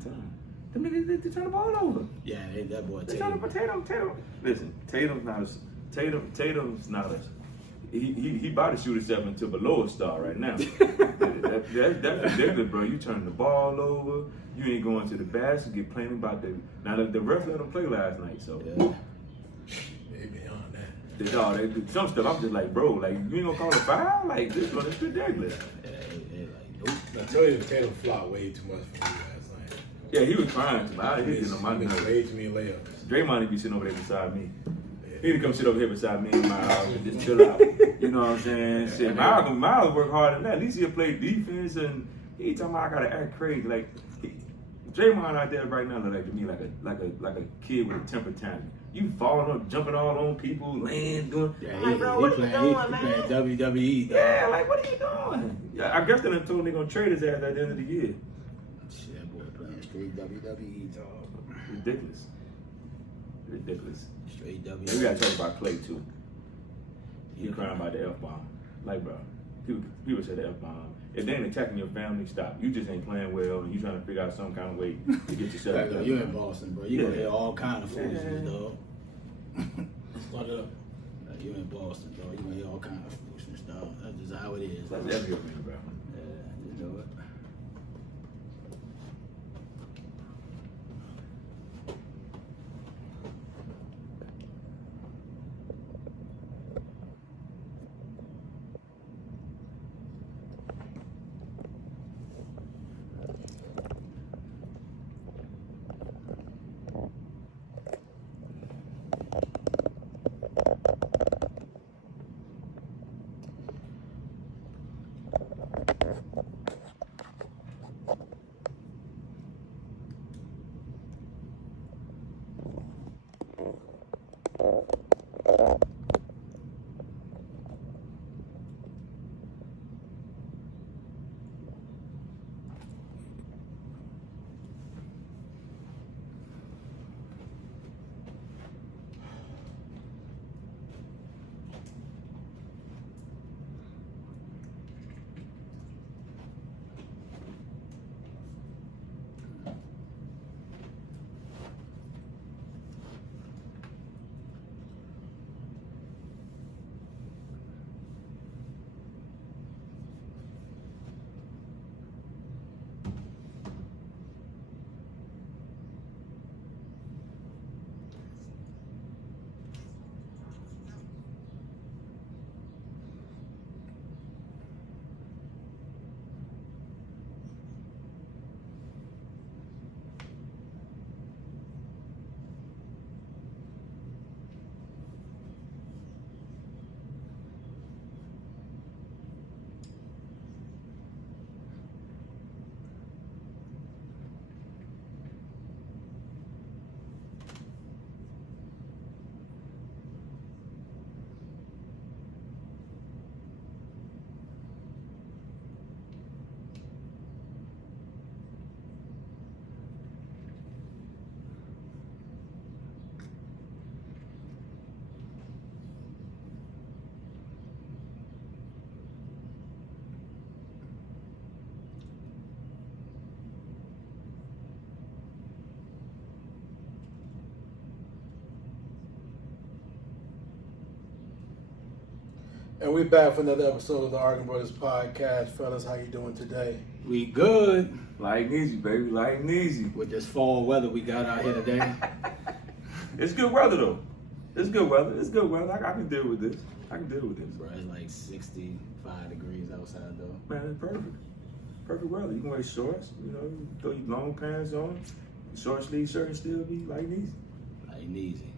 overtime. Them niggas, they turn the ball over. Yeah, that boy They turn the Tatum. Listen, Tatum's not a. He about to shoot himself into below a star right now. That's ridiculous, bro. You turn the ball over. You ain't going to the basket. Get playing about the. Now the ref let him play last night, so. Yeah. They beyond that. Some stuff I'm just like, bro, like you ain't gonna call a foul? Like this one is ridiculous. Yeah, like nope. I tell you, Tatum flopped way too much for me last night. Yeah, he was trying to. I hit him on my missed nerves. way too many layups. Draymond be sitting over there beside me. Yeah. He need to come sit over here beside me in my house and just chill out. You know what I'm saying? Shit, Miles work harder than that. At least he'll play defense, and he talking about I gotta act crazy. Like Draymond out there right now look like to me like a kid with a temper tantrum. You falling up, jumping all on people, laying, doing. Yeah, like, bro, what are you doing, man? He playing WWE. Dog. Yeah, like what are you doing? Yeah, I guess they done told him they gonna trade his ass at the end of the year. Shit, that boy playing straight WWE, dog. Ridiculous. Straight We WWE. gotta talk about Clay too. He crying about the F-bomb. Like, bro, people say the F-bomb. If they ain't attacking your family, stop. You just ain't playing well, and you trying to figure out some kind of way to get yourself Right, together. you in Boston, bro. You gonna hear all kind of foolishness, Yeah. dog. Start it up. You in Boston, bro. You gonna hear all kind of foolishness, dog. That's just how it is. That's dog. everything, bro. Yeah, you know it. And we're back for another episode of the Arguing Brothers podcast. Fellas, how you doing today? We good Light and easy, baby. Light and easy. with this fall weather we got out here today. It's good weather though. It's good weather. I can deal with this. Bro, it's like 65 degrees outside though. Man, it's perfect. Perfect weather. You can wear shorts. You know, you throw your long pants on, short sleeve shirt, and still be light and easy. Like easy.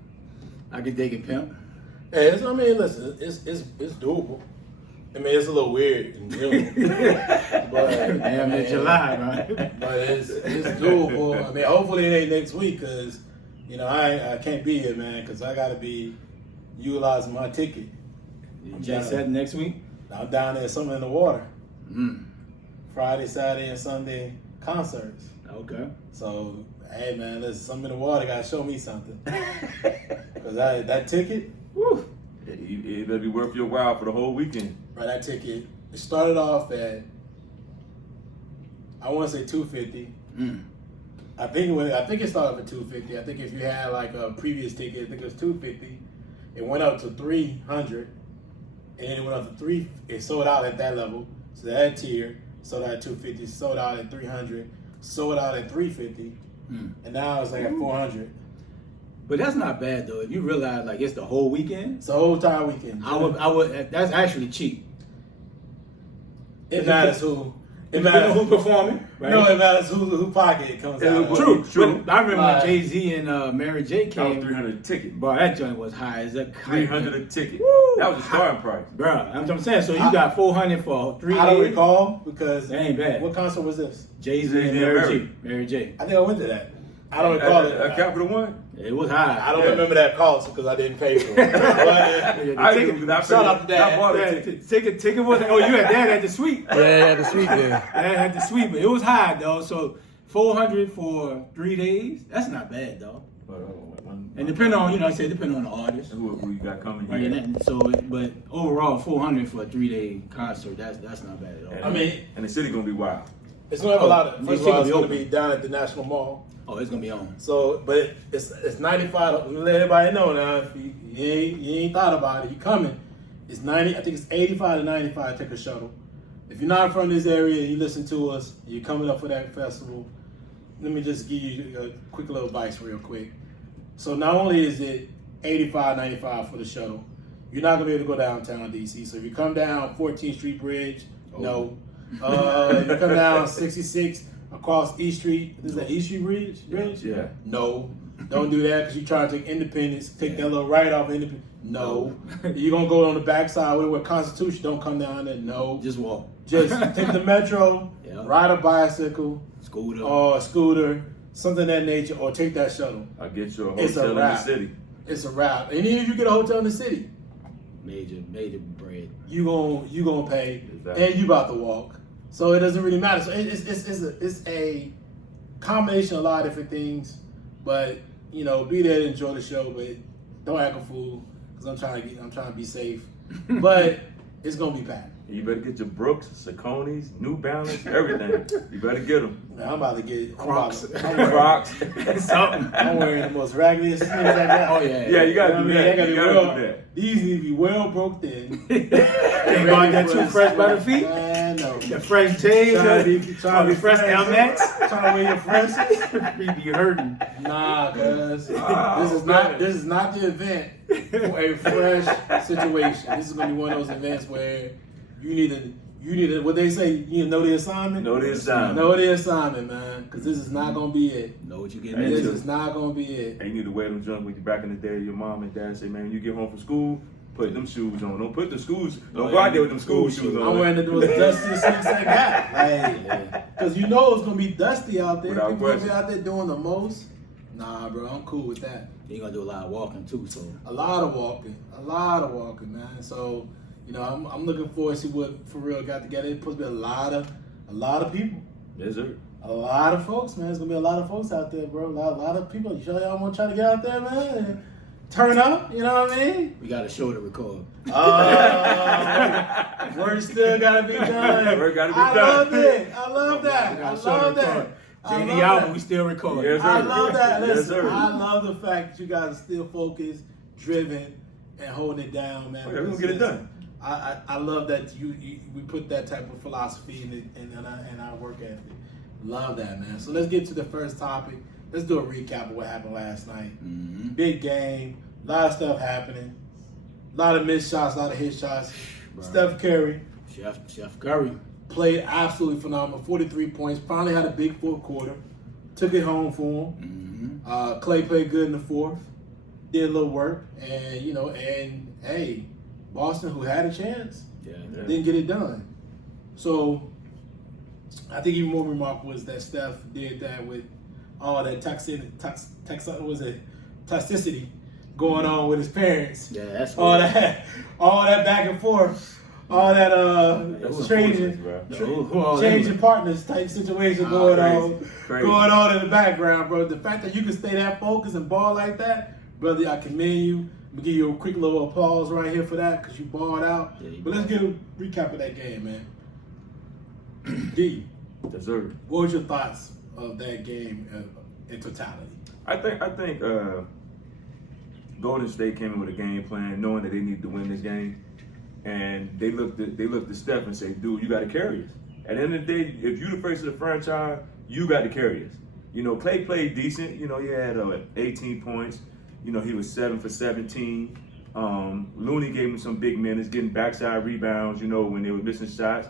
I can dig it, pimp. Hey, listen, it's doable. I mean, it's a little weird in June, but Damn, it's July, right? But it's doable. I mean, hopefully it ain't next week, cause you know I can't be here, man, cause I gotta be utilizing my ticket. You just said next week? I'm down there, something in the water. Mm. Friday, Saturday, and Sunday concerts. Okay. So, hey, man, listen, something in the water gotta show me something. Cause that ticket, Woo. It better be worth your while for the whole weekend. right? That ticket, it started off at, I want to say $250. Mm. I think it started for $250. I think if you had like a previous ticket, I think it was $250. It went up to $300, and then it went up to $3. It sold out at that level. So that tier sold out at $250, sold out at $300, sold out at $350, and now it's like at $400. But that's not bad though. If you realize like it's the whole weekend. It's the whole entire weekend. I would. That's actually cheap. It matters who. It matters who's performing. Right? No, it matters who pocket it comes out of. True. But I remember when Jay-Z and Mary J That came. was $300 a ticket. Bro, that joint was high as a kite. $300 a ticket. Woo! That was the starting price. Bro, that's what I'm saying. So you got $400 for 3 days. I don't recall because That ain't bad. What concert was this? Jay-Z and Mary J. I think I went to that. I don't recall it. A Capital One? It was high. I don't remember that cost because I didn't pay for it. I do. Shout out to Dad. I bought a ticket. Ticket was. Oh, you had that at the suite. Yeah, at the suite there. That had the suite, but it was high though. So $400 for 3 days. That's not bad though. And depending on depending on the artist. Who you got coming Right, here? and so, but overall, $400 for a 3-day concert. That's not bad at all. I mean, and the city gonna be wild. it's going to have a lot of. First of all, it's going to open. be down at the National Mall. Oh, it's gonna be on. So, but it's 95. Let everybody know now. If you ain't thought about it, you coming. It's 90. I think it's 85 to 95. Take a shuttle. If you're not from this area, and you listen to us. You're coming up for that festival. Let me just give you a quick little advice, real quick. So not only is it 85, 95 for the shuttle, you're not gonna be able to go downtown DC. So if you come down 14th Street Bridge, no. If you come down 66 across East Street, is that East Street Bridge? Yeah. No. Don't do that because you're trying to take Independence, take that little right off Independence. No. You're gonna go on the backside where Constitution. Don't come down there. No. Just walk. Just take the metro, Yeah. ride a bicycle, Scooter. or a scooter, something of that nature, or take that shuttle. I'll get you a It's a hotel in the wrap. city. It's a wrap. And even if you get a hotel in the city, Major bread. you gonna pay, Exactly. and you about to walk. So it doesn't really matter. So it's a combination of a lot of different things. But be there to enjoy the show, but don't act a fool because I'm trying to be safe. But it's gonna be packed. You better get your Brooks, Sauconys, New Balance, everything. You better get them. Man, I'm about to get Crocs. Crocs. Something. I'm wearing the most raggediest things I got. Oh yeah. Yeah, you gotta I do mean, that. they You gotta gotta be do that. These need to be well broke in. Ain't going that too fresh by the feet. Man, no. The fresh J's. Trying to be fresh Air Max. Trying to wear your fresh. We be hurting. Nah, cuz Oh, this is not the event for a fresh situation. This is gonna be one of those events where you need to what they say, you need to know the assignment. Know the assignment. Know the assignment, man. Cause this is not gonna be it. Know what you getting This into. is not gonna be it. And you need to wear them junk with you back in the day. Your mom and dad say, man, when you get home from school, put them shoes on. Don't put the schools. Don't go out there with them school shoes on. I'm wearing the most dustiest sneakers I got. Like, cause you know it's gonna be dusty out there. Without People gonna be question. out there doing the most. Nah, bro, I'm cool with that. You're gonna do a lot of walking too, so A lot of walking, man. So, I'm looking forward to see what for real got together. It's supposed to be a lot of people, Yes, sir. a lot of folks, man. It's gonna be a lot of folks out there, bro. A lot of people. You sure y'all want to try to get out there, man? And turn up, you know what I mean? we got a show to record. Work still gotta be done. Work gotta be I done. love it. I love We that. got I a show to love that. record. I JD love out, that. but we still recording. Yes, sir. I love that. Yes, Listen, sir. I love the fact that you guys are still focused, driven, and holding it down, man. Oh, yeah, we're gonna get it done. I love that we put that type of philosophy in our work ethic. Love that, man. So let's get to the first topic. Let's do a recap of what happened last night. Mm-hmm. Big game, a lot of stuff happening, a lot of missed shots, a lot of hit shots. Right. Steph Curry Chef Curry. played absolutely phenomenal. 43 points. Finally had a big fourth quarter. Took it home for him. Mm-hmm. Clay played good in the fourth. Did a little work. And hey, Boston, who had a chance, Yeah. didn't get it done. So I think even more remarkable is that Steph did that with all that toxicity going on with his parents. Yeah, that's All weird. that back and forth. All that was changing. foolishness, Who Changing partners type situation going Crazy. on in the background, bro. The fact that you can stay that focused and ball like that, brother, I commend you. I'm gonna give you a quick little applause right here for that because you balled out. Yeah, you but let's get a recap of that game, man. D, Yes, sir. what was your thoughts of that game in totality? I think Golden State came in with a game plan, knowing that they needed to win this game, and they looked at Steph and said, "Dude, you got to carry us." At the end of the day, if you're the face of the franchise, you got to carry us. You know, Klay played decent. You know, he had 18 points. You know, he was 7 for 17. Looney gave him some big minutes, getting backside rebounds. You know, when they were missing shots,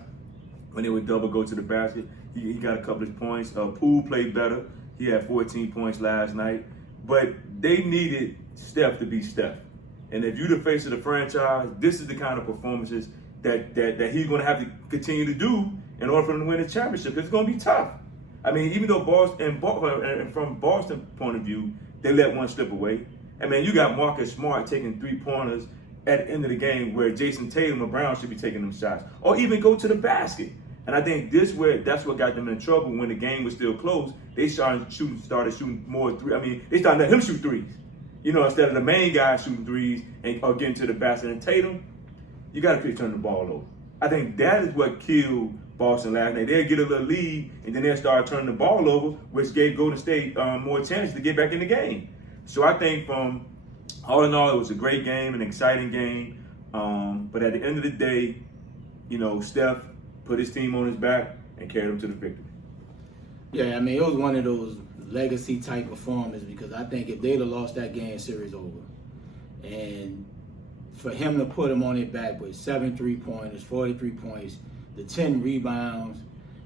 when they would double go to the basket, he got a couple of points. Poole played better. He had 14 points last night. But they needed Steph to be Steph. And if you're the face of the franchise, this is the kind of performances that he's going to have to continue to do in order for him to win the championship. It's going to be tough. I mean, even though and from Boston's point of view, they let one slip away. I mean, you got Marcus Smart taking 3-pointers at the end of the game where Jason Tatum or Brown should be taking them shots, or even go to the basket. And I think that's what got them in trouble when the game was still close. They started shooting more threes. I mean, they started letting him shoot threes. You know, instead of the main guy shooting threes or getting to the basket. And Tatum, you got to keep turning the ball over. I think that is what killed Boston last night. They'll get a little lead, and then they'll start turning the ball over, which gave Golden State more chances to get back in the game. So I think from all in all, it was a great game, an exciting game. But at the end of the day, you know, Steph put his team on his back and carried them to the victory. Yeah, I mean, it was one of those legacy type performances because I think if they'd have lost that game, series over. And for him to put him on his back with 7 3-pointers, 43 points, the 10 rebounds,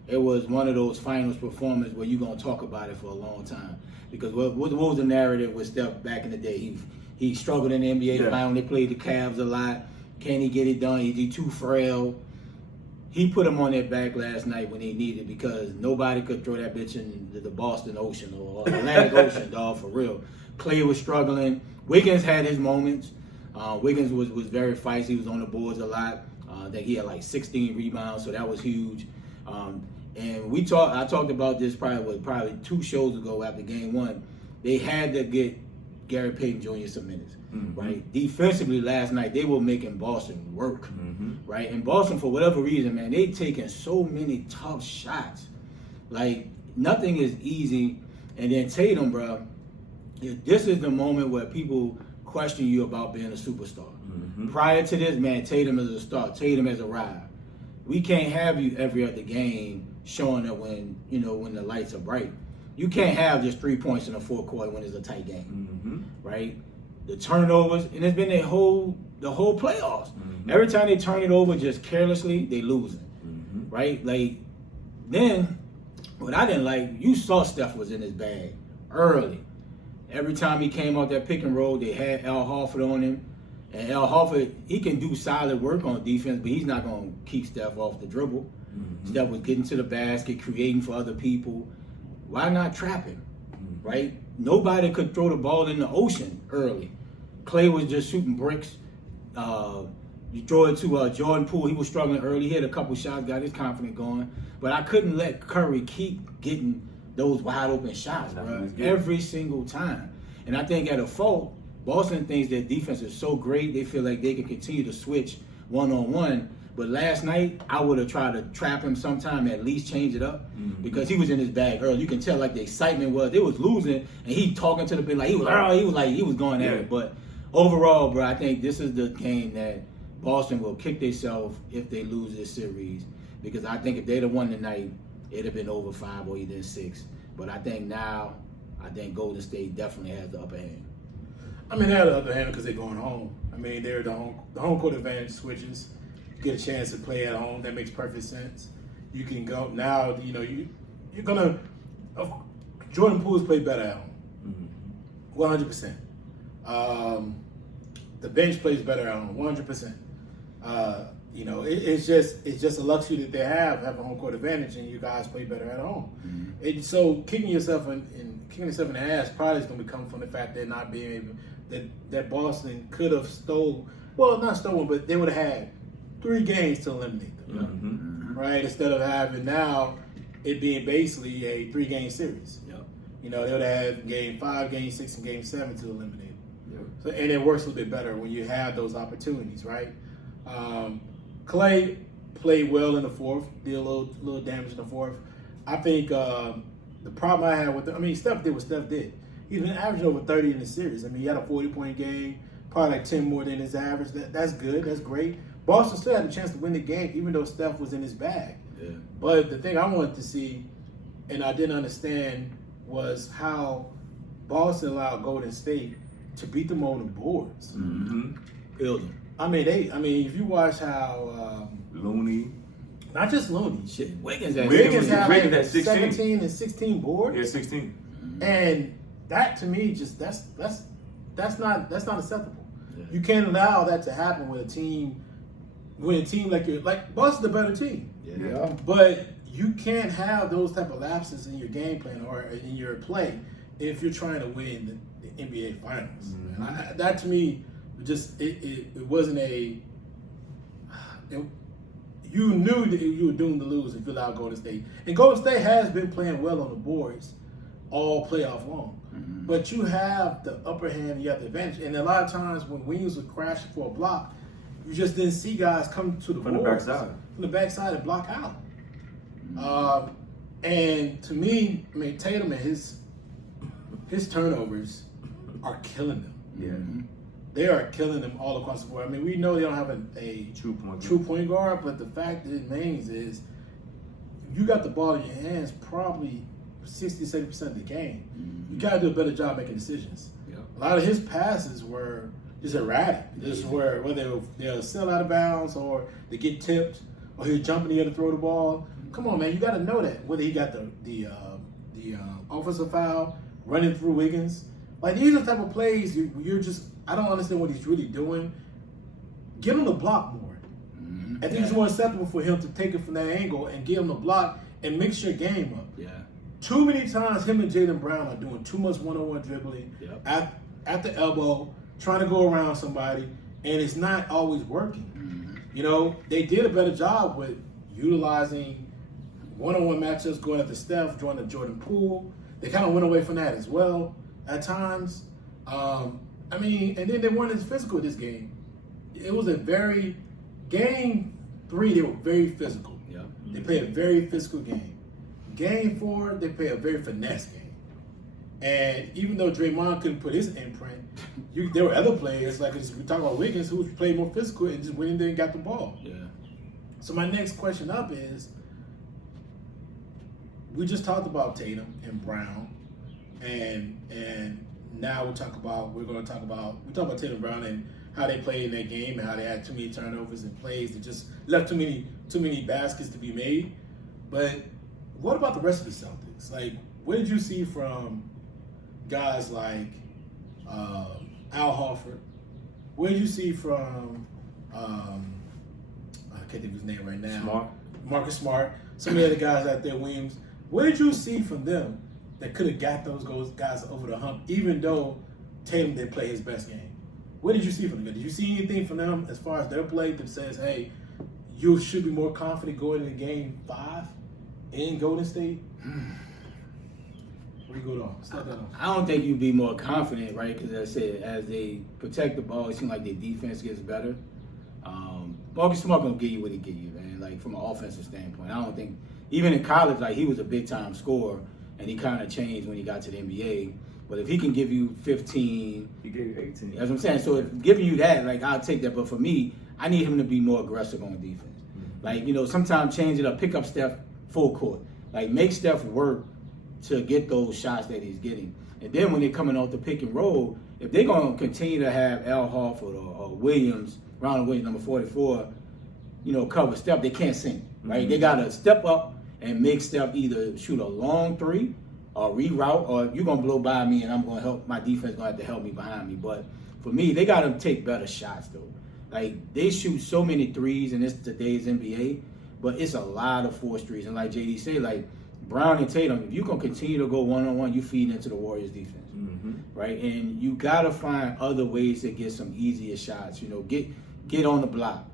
it was one of those finals performances where you're going to talk about it for a long time. Because what was the narrative with Steph back in the day? He struggled in the NBA final. They played the Cavs a lot. Can he get it done? Is he too frail? He put him on their back last night when he needed because nobody could throw that bitch in the Boston Ocean or Atlantic Ocean, dog, for real. Clay was struggling. Wiggins had his moments. Wiggins was very feisty. He was on the boards a lot. I think he had like 16 rebounds, so that was huge. And I talked about this probably 2 shows ago after game 1. They had to get Gary Payton Jr. some minutes, right? Defensively last night, they were making Boston work, right? And Boston, for whatever reason, man, they taking so many tough shots. Like, nothing is easy. And then Tatum, bro, this is the moment where people question you about being a superstar. Prior to this, man, Tatum is a star. Tatum has arrived. We can't have you every other game showing up when the lights are bright. You can't have just 3 points in the fourth quarter when it's a tight game, right? The turnovers, and it's been the whole playoffs. Every time they turn it over just carelessly, they losing, right? Like, then, what I didn't like, you saw Steph was in his bag early. Every time he came out that pick and roll, they had Al Horford on him. And Al Horford, he can do solid work on defense, but he's not going to keep Steph off the dribble. Steph was getting to the basket, creating for other people. Why not trap him, right? Nobody could throw the ball in the ocean early. Clay was just shooting bricks. You throw it to Jordan Poole. He was struggling early. He had a couple shots, got his confidence going. But I couldn't let Curry keep getting those wide open shots, bro, every single time. And I think at a fault, Boston thinks their defense is so great, they feel like they can continue to switch one-on-one. But last night, I would have tried to trap him sometime, at least change it up, because he was in his bag early. You can tell like the excitement was, they was losing, and he talking to the bench like he was going at it. But overall, bro, I think this is the game that Boston will kick themselves if they lose this series, because I think if they'd have won tonight, it'd have been over 5 or even 6. But I think Golden State definitely has the upper hand. I mean, they have the upper hand because they're going home. I mean, they're the home court advantage switches. Get a chance to play at home. That makes perfect sense. You can go now. You're gonna. Jordan Poole's played better at home, 100%. The bench plays better at home, 100%. It's just a luxury that they have a home court advantage, and you guys play better at home. So kicking yourself in the ass probably is going to come from the fact they're not being able that Boston could have not stolen, but they would have had 3 games to eliminate them, right? Instead of having now it being basically a 3-game series. They would have had game 5, game 6, and game 7 to eliminate them. So, and it works a little bit better when you have those opportunities, right? Clay played well in the fourth, did a little damage in the fourth. I think the the problem I had with Steph did what Steph did. He's been averaging over 30 in the series. I mean, he had a 40-point game, probably like 10 more than his average. That's good. That's great. Boston still had a chance to win the game, even though Steph was in his bag. Yeah. But the thing I wanted to see, and I didn't understand, was how Boston allowed Golden State to beat them on the boards. Mm-hmm. Killed them. If you watch how Looney. not just Looney, Shit, Wiggins had Wiggins had like had 16. 17 and 16 boards. Yeah, 16. And that to me just that's not acceptable. Yeah. You can't allow that to happen with a team like Boston's the better team. Yeah. But you can't have those type of lapses in your game plan or in your play if you're trying to win the NBA Finals. Mm-hmm. And that to me just it wasn't a. You knew that you were doomed to lose if you allowed Golden State. And Golden State has been playing well on the boards all playoff long. Mm-hmm. But you have the upper hand, you have the advantage. And a lot of times when Williams would crash for a block, you just didn't see guys come to the From the boards, backside. from the backside and block out. And to me, Tatum and his turnovers are killing them. Yeah. They are killing them all across the board. We know they don't have a true point guard, but the fact that it remains is you got the ball in your hands probably 60-70% of the game. Mm-hmm. You got to do a better job making decisions. Yep. A lot of his passes were just erratic. Just where whether they'll sell out of bounds or they get tipped or he'll jump in the air to throw the ball. Come on, man, you got to know that. Whether he got the offensive foul running through Wiggins, like these are the type of plays you're just. I don't understand what he's really doing. Get him the block more. Mm-hmm. I think it's more acceptable for him to take it from that angle and get him the block and mix your game up. Yeah. Too many times him and Jaylen Brown are doing too much one-on-one dribbling at the elbow, trying to go around somebody, and it's not always working. Mm-hmm. They did a better job with utilizing one-on-one matchups, going after Steph, joining the Jordan Poole. They kind of went away from that as well at times. And then they weren't as physical this game. It was game 3, they were very physical. Yeah. They played a very physical game. Game 4, they played a very finesse game. And even though Draymond couldn't put his imprint, there were other players, like we talk about Wiggins, who played more physical and just went in there and got the ball. Yeah. So my next question up is, we just talked about Tatum and Brown, and now we talk about Tatum and Brown and how they played in that game and how they had too many turnovers and plays that just left too many baskets to be made. But what about the rest of the Celtics? Like, what did you see from guys like Al Horford? What did you see from I can't think of his name right now. Marcus Smart. Some of the other guys out there, Williams. What did you see from them that could have got those guys over the hump, even though Tatum didn't play his best game? What did you see from them? Did you see anything from them as far as their play that says, hey, you should be more confident going into game 5 in Golden State? Where you go on? Step that on. I don't think you'd be more confident, right? Because as I said, as they protect the ball, it seems like their defense gets better. Marcus Smart gonna give you what he give you, man. Like from an offensive standpoint, I don't think even in college, like he was a big time scorer, and he kind of changed when he got to the NBA. But if he can give you 15, he gave you 18. That's what I'm saying. So if giving you that, like I'll take that. But for me, I need him to be more aggressive on defense. Mm-hmm. Like sometimes change it up, pick up Steph full court, like make Steph work to get those shots that he's getting. And then when they're coming off the pick and roll, if they're going to continue to have Al Horford or Williams, Ronald Williams, number 44, cover Steph, they can't sink, right? Mm-hmm. They got to step up and make Steph either shoot a long 3 or reroute, or you're going to blow by me and I'm going to help, my defense going to have to help me behind me. But for me, they got to take better shots, though. Like, they shoot so many threes in today's NBA, but it's a lot of forced threes. And like JD said, like, Brown and Tatum, if you're going to continue to go one-on-one, you feed into the Warriors' defense, right? And you got to find other ways to get some easier shots. Get on the block.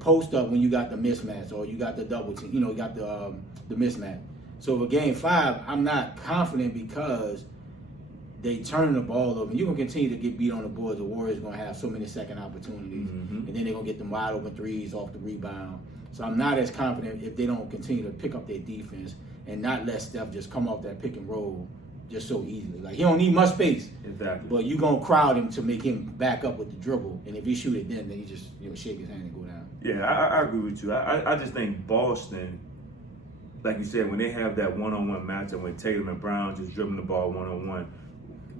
Post up when you got the mismatch or you got the double team. You got the mismatch. So for game 5, I'm not confident because they turn the ball over. You're going to continue to get beat on the boards. The Warriors are going to have so many second opportunities. And then they're going to get them wide open threes off the rebound. So I'm not as confident if they don't continue to pick up their defense and not let Steph just come off that pick and roll just so easily. Like, he don't need much space. Exactly. But you gonna crowd him to make him back up with the dribble, and if he shoot it then he just shake his hand and go down. Yeah, I agree with you. I just think Boston, like you said, when they have that one-on-one matchup, when Tatum and Brown just dribbling the ball one-on-one,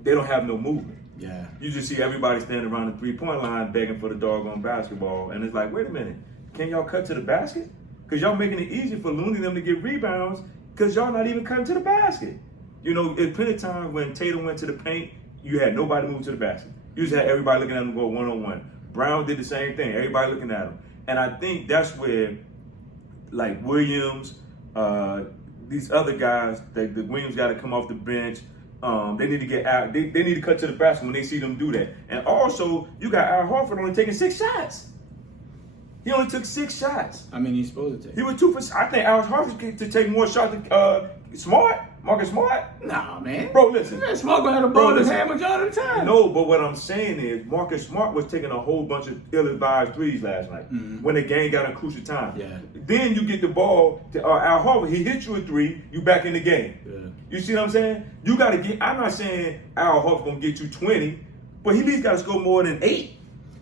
they don't have no movement. Yeah. You just see everybody standing around the three-point line begging for the doggone basketball, and it's like, wait a minute, can y'all cut to the basket? Because y'all making it easy for Looney and them to get rebounds because y'all not even cutting to the basket. You know, there's plenty of times when Tatum went to the paint, you had nobody move to the basket. You just had everybody looking at him go one-on-one. Brown did the same thing, everybody looking at him. And I think that's where, like Williams, these other guys, the Williams got to come off the bench. They need to get out. They need to cut to the basket when they see them do that. And also, you got Al Horford only taking 6 shots. He only took 6 shots. I mean, he's supposed to take. He was 2 for. I think Al Horford to take more shots than Marcus Smart. Nah, man. Bro, listen. Man, Smart gonna have the ball in his hand majority of the time. No, but what I'm saying is Marcus Smart was taking a whole bunch of ill-advised threes last night when the game got in crucial time. Yeah. Then you get the ball to Al Horford. He hits you a 3, you back in the game. Yeah. You see what I'm saying? You got to get. I'm not saying Al Horford gonna get you 20, but he at least got to score more than 8.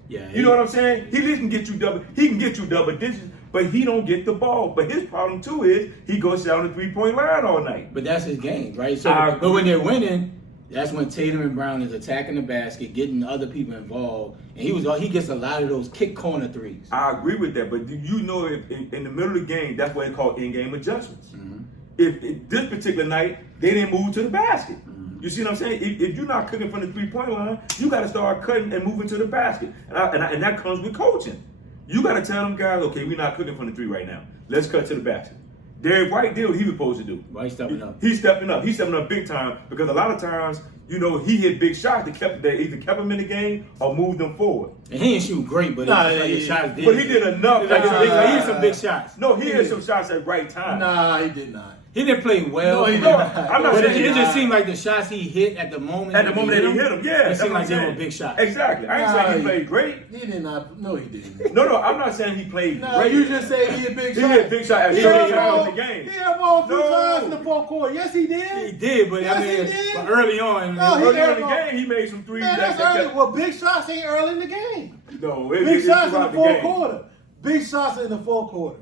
Yeah. You know what I'm saying? He at least can get you double. He can get you double digits, but he don't get the ball. But his problem too is he goes down the 3-point line all night. But that's his game, right? So, but when they're winning, that's when Tatum and Brown is attacking the basket, getting other people involved, and he gets a lot of those kick corner threes. I agree with that, but do you know if in the middle of the game, that's what they call in-game adjustments. If this particular night they didn't move to the basket. You see what I'm saying? If you're not cooking from the 3-point line, you got to start cutting and moving to the basket, and that comes with coaching. You got to tell them guys, okay, we're not cooking from the 3 right now. Let's cut to the basket. Derek White did what he was supposed to do. Why he's stepping up? He's stepping up. He's stepping up big time because a lot of times, you know, he hit big shots that either kept him in the game or moved them forward. And he didn't shoot great, but his shots did. But he did enough. He hit some big shots. No, he hit some shots at the right time. Nah, he did not. He didn't play well. No, he did not. I'm not But saying it just seemed like the shots he hit at the moment. At the moment that he hit him, yeah. It seemed like they saying. were big shots. Exactly. I ain't saying he played great. He did not. No, he didn't. No, I'm not saying he played No, great. you just said he hit big He shots. hit big shots at He certain had times ball- in the game. He had ball 3 No. times in the fourth quarter. Yes, he did. He did, but Yes, I mean, he did. but early on, No, he Early had in the ball. game, he made some threes. Man, that's early. Well, big shots ain't early in the game. No, Big shots in the throughout fourth game. quarter. Big shots in the fourth quarter.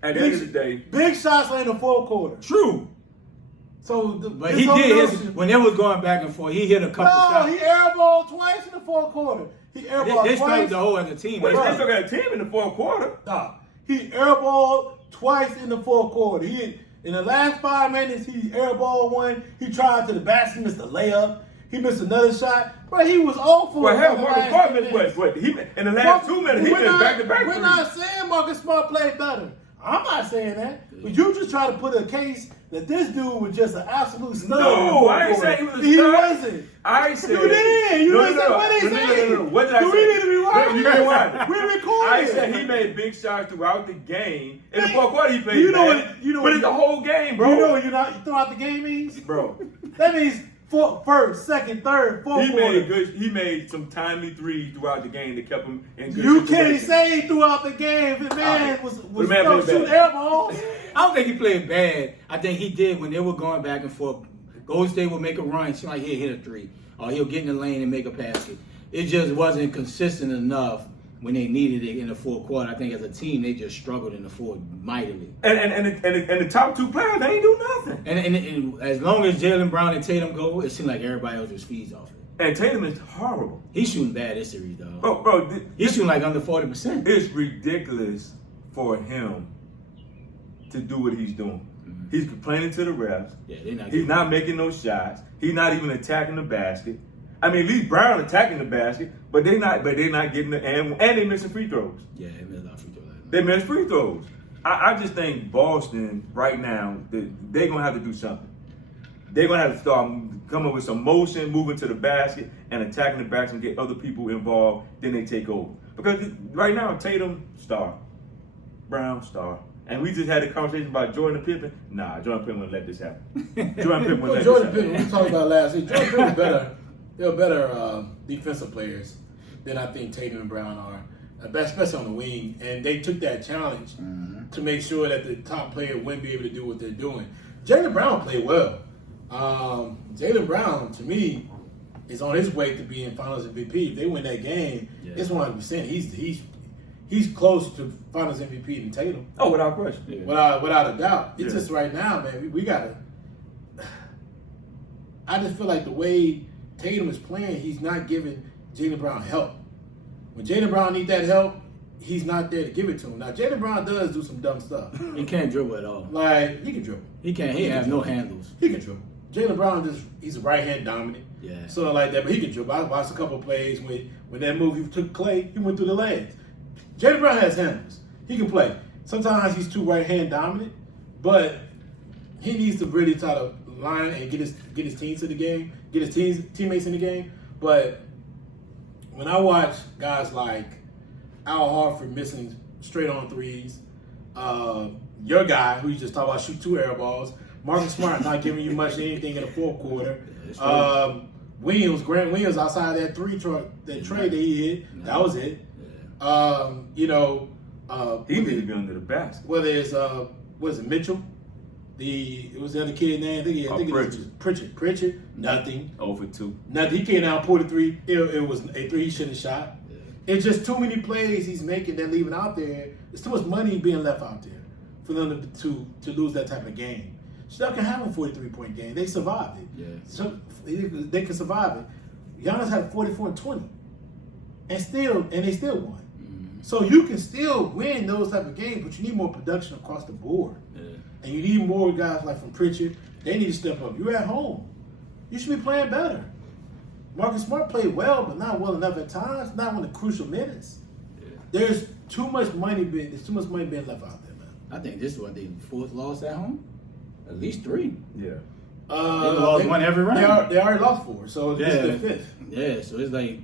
At the end of the day, Big shots are in the fourth quarter. true. So, But he did his, when they was going back and forth, he hit a couple No, shots. he airballed twice in the fourth quarter. He airballed They started twice. the whole other team. but They he started- still got a team in the fourth quarter. Nah, he airballed twice in the fourth quarter. In the last 5 minutes, he airballed one. He tried to the basket, missed a layup. He missed another shot. But he was awful. Well, hell, in the Marcus last Smart 2 missed minutes. what? In the last 2 minutes, he We're missed not- back-to-back We're threes. not saying Marcus Smart played better. I'm not saying that. But you just try to put a case that this dude was just an absolute stud. No, I ain't saying he was a He stud. wasn't. I said You did. You no, didn't no, say no, what he no, said. no. What did I Do say? we need to rewind? You can rewind. We recorded. I said he made big shots throughout the game. In the Man, fourth quarter, he played you know bad. what- you know but what- it's the whole game, bro. You know what throughout the game means? Bro, That means first, second, third, fourth quarter. he made some timely threes throughout the game that kept him in good You can't situations. say throughout the game the man was The man played shooting bad. air balls. I don't think he played bad. I think he did when they were going back and forth. Golden State would make a run, seem like he'll hit a 3, or he'll get in the lane and make a basket. It just wasn't consistent enough when they needed it in the fourth quarter. I think as a team, they just struggled in the fourth mightily. And the top 2 players, they ain't do nothing. And as long as Jaylen Brown and Tatum go, it seemed like everybody else just feeds off it. And Tatum is horrible. He's shooting bad this series, though. Bro, He's shooting like under 40%. it's ridiculous for him to do what he's doing. He's complaining to the refs. Yeah, they're not. He's not making no shots. He's not even attacking the basket. I mean, at least Brown attacking the basket, but they're not getting the and they missing free throws. Yeah, they missed a lot of free throws. They miss free throws. I just think Boston right now, they're gonna have to do something. They're gonna have to start coming with some motion, moving to the basket, and attacking the basket and get other people involved. Then they take over. Because right now, Tatum star, Brown star. And we just had a conversation about Jordan Pippen. Nah, Jordan Pippen wouldn't let this happen. Jordan Pippen wouldn't let Jordan this Pippen, happen. we talked about last week. Jordan Pippen better. They're better defensive players than I think Tatum and Brown are, especially on the wing. And they took that challenge to make sure that the top player wouldn't be able to do what they're doing. Jaylen Brown played well. Jaylen Brown, to me, is on his way to being Finals MVP. If they win that game, it's 100%. He's close to Finals MVP than Tatum. Oh, without question. Yeah. Without a doubt. It's just right now, man. We gotta. I just feel like the way Tatum is playing, he's not giving Jaylen Brown help. When Jaylen Brown needs that help, he's not there to give it to him. Now, Jaylen Brown does do some dumb stuff. He can't dribble at all. Like, he can dribble. He can't. He has no handles. He can dribble. Jaylen Brown, he's a right-hand dominant. Yeah. Sort of like that, but he can dribble. I watched a couple of plays when that move he took Clay, he went through the legs. Jaylen Brown has handles. He can play. Sometimes he's too right-hand dominant, but he needs to really try to line and get his teams to the game, get his teammates in the game. But when I watch guys like Al Horford missing straight-on threes, your guy who you just talked about shoot 2 air balls, Marcus Smart not giving you much of anything in the fourth quarter. Grant Williams outside that trade that he hit, that was it. He needs to be under the basket. Whether it's was it Mitchell? It was the other kid name. I think it was Pritchard. Nothing. 0 for 2. Nothing. He came out, pulled a 3. It was a 3 he shouldn't have shot. Yeah. It's just too many plays he's making that leaving out there. There's too much money being left out there for them to lose that type of game. Steph can have a 43-point game. They survived it. Yeah. So they can survive it. Giannis had 44 and 20, and they still won. Mm-hmm. So you can still win those type of games, but you need more production across the board. Yeah. And you need more guys like from Pritchard. They need to step up. You're at home. You should be playing better. Marcus Smart played well, but not well enough at times. Not in the crucial minutes. Yeah. There's too much money being left out there, man. I think this is what they fourth loss at home. At least 3. Yeah. They lost one every round. They already lost 4, so this is the 5th. Yeah, so it's like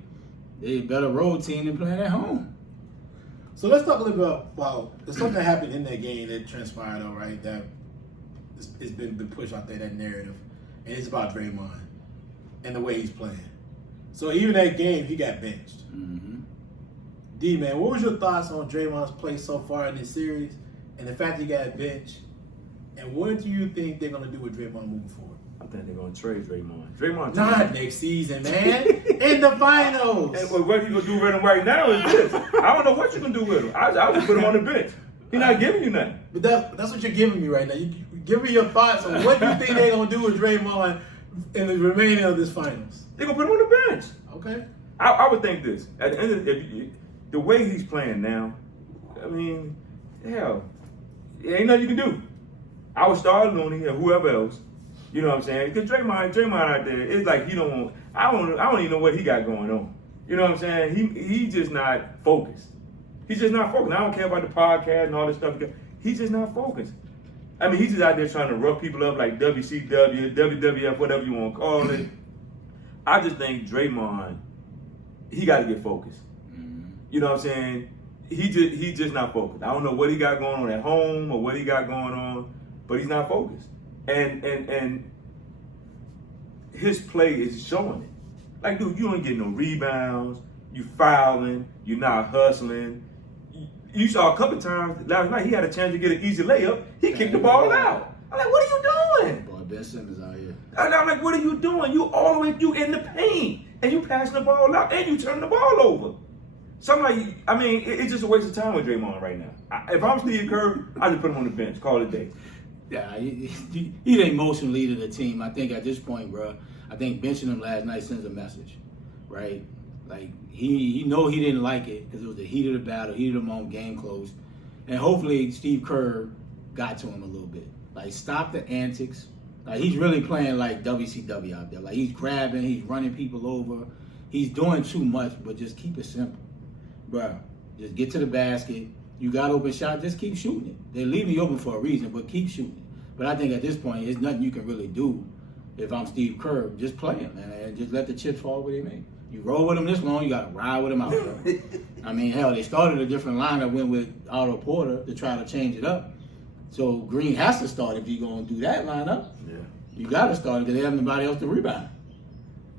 they're a better road team than playing at home. So let's talk a little bit about something that happened in that game that transpired, all right, that it's been pushed out there, that narrative, and it's about Draymond and the way he's playing. So even that game, he got benched. Mm-hmm. D-Man, what was your thoughts on Draymond's play so far in this series and the fact he got benched? And what do you think they're going to do with Draymond moving forward? I think they're going to trade Draymond. Not next season, man. In the finals. And what he's going to do with him right now is this. I don't know what you're going to do with him. I would put him on the bench. He's not giving you nothing. But that's what you're giving me right now. You give me your thoughts on what you think they're going to do with Draymond in the remaining of this finals. They're going to put him on the bench. Okay. I would think this. At the end of the way he's playing now, I mean, hell, there ain't nothing you can do. I would start Looney or whoever else. You know what I'm saying? Because Draymond out there, it's like he don't want. I don't even know what he got going on. You know what I'm saying? He just not focused. He's just not focused. I don't care about the podcast and all this stuff. He's just not focused. I mean, he's just out there trying to rough people up like WCW, WWF, whatever you want to call it. I just think Draymond, he got to get focused. Mm-hmm. You know what I'm saying? He just not focused. I don't know what he got going on at home or what he got going on. But he's not focused, and his play is showing it. Like, dude, you ain't getting no rebounds. You fouling. You're not hustling. You saw a couple times last night. He had a chance to get an easy layup. He kicked the ball out. I'm like, what are you doing? Boy, Ben Simmons out here. I'm like, what are you doing? You all the way in the paint, and you passing the ball out, and you turning the ball over. Somebody, I mean, it's just a waste of time with Draymond right now. If I'm Steve Kerr, I just put him on the bench. Call it a day. Yeah, he's the emotional leader of the team. I think at this point, bro, I think benching him last night sends a message, right? Like, he know he didn't like it because it was the heat of the battle, heat of the moment, game close. And hopefully Steve Kerr got to him a little bit. Like, stop the antics. Like, he's really playing like WCW out there. Like, he's grabbing, he's running people over. He's doing too much, but just keep it simple. Bro, just get to the basket. You got open shot, just keep shooting it. They leave you open for a reason, but keep shooting it. But I think at this point, there's nothing you can really do if I'm Steve Kerr. Just play him, man, and just let the chips fall where they may. You roll with him this long, you got to ride with him out, bro. I mean, hell, they started a different lineup, went with Otto Porter to try to change it up. So Green has to start if you're going to do that lineup. Yeah. You got to start because they have nobody else to rebound.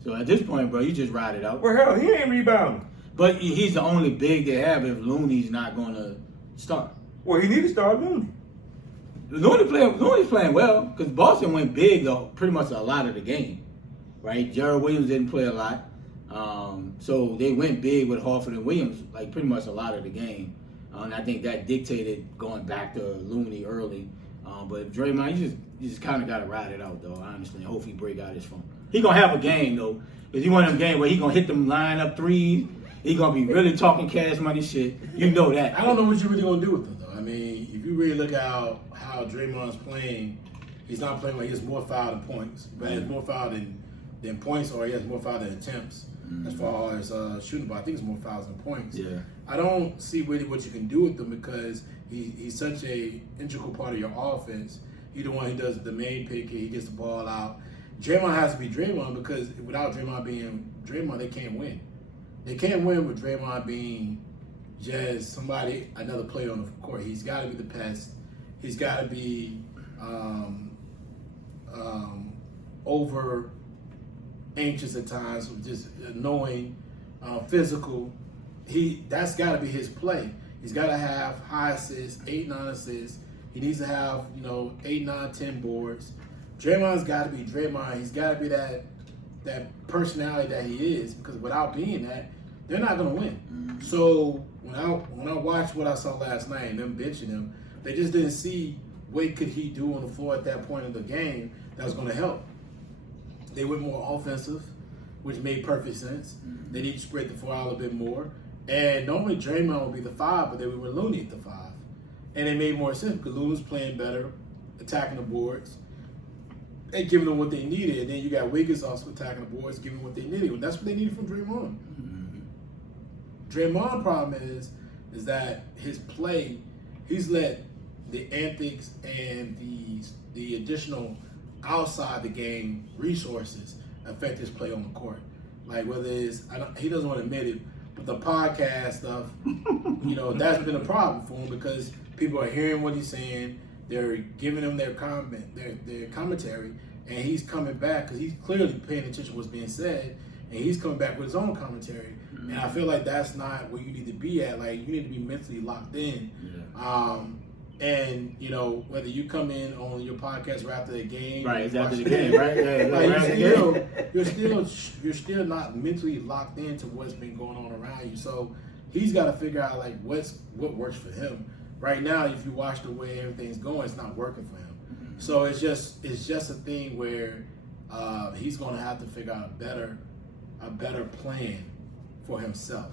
So at this point, bro, you just ride it out. Well, hell, he ain't rebounding. But he's the only big they have if Looney's not going to start. Well, he need to start Looney. Looney's playing well because Boston went big though, pretty much a lot of the game, right? Jared Williams didn't play a lot, so they went big with Horford and Williams like pretty much a lot of the game, and I think that dictated going back to Looney early. But Draymond, you just kind of got to ride it out though, honestly. And hopefully break out his phone. He gonna have a game though, because he one of them games where he gonna hit them line up threes. He gonna be really talking cash money shit. You know that. I don't know what you're really gonna do with him though. I mean, if you really look at how Draymond's playing, he's not playing like he has more foul than points, but he has more foul than points, or he has more foul than attempts. As far as shooting, but I think it's more fouls than points. Yeah. I don't see really what you can do with him because he's such a integral part of your offense. He's the one who does the main pick. He gets the ball out. Draymond has to be Draymond because without Draymond being Draymond, they can't win. They can't win with Draymond being just another player on the court. He's got to be the best. He's got to be over anxious at times, just annoying, physical. That's got to be his play. He's got to have high assists, 8, 9 assists. He needs to have 8, 9, 10 boards. Draymond's got to be Draymond. He's got to be that personality that he is, because without being that, they're not going to win. So when I watched what I saw last night and them benching him, they just didn't see what could he do on the floor at that point of the game that was going to help. They went more offensive, which made perfect sense. They need to spread the floor out a little bit more. And normally Draymond would be the 5, but they were Looney at the 5. And it made more sense because Looney was playing better, attacking the boards, and giving them what they needed. And then you got Wiggins also attacking the boards, giving them what they needed. And that's what they needed from Draymond. Draymond's problem is that his play, he's let the antics and the additional outside the game resources affect his play on the court. Like whether it's, he doesn't want to admit it, but the podcast stuff, that's been a problem for him because people are hearing what he's saying, they're giving him their commentary, and he's coming back because he's clearly paying attention to what's being said, and he's coming back with his own commentary. And I feel like that's not where you need to be at. Like you need to be mentally locked in. Yeah. And whether you come in on your podcast right after the game, right? It's after the game, right? Yeah, you're still not mentally locked into what's been going on around you. So he's got to figure out like what works for him. Right now, if you watch the way everything's going, it's not working for him. So it's just a thing where he's going to have to figure out a better plan for himself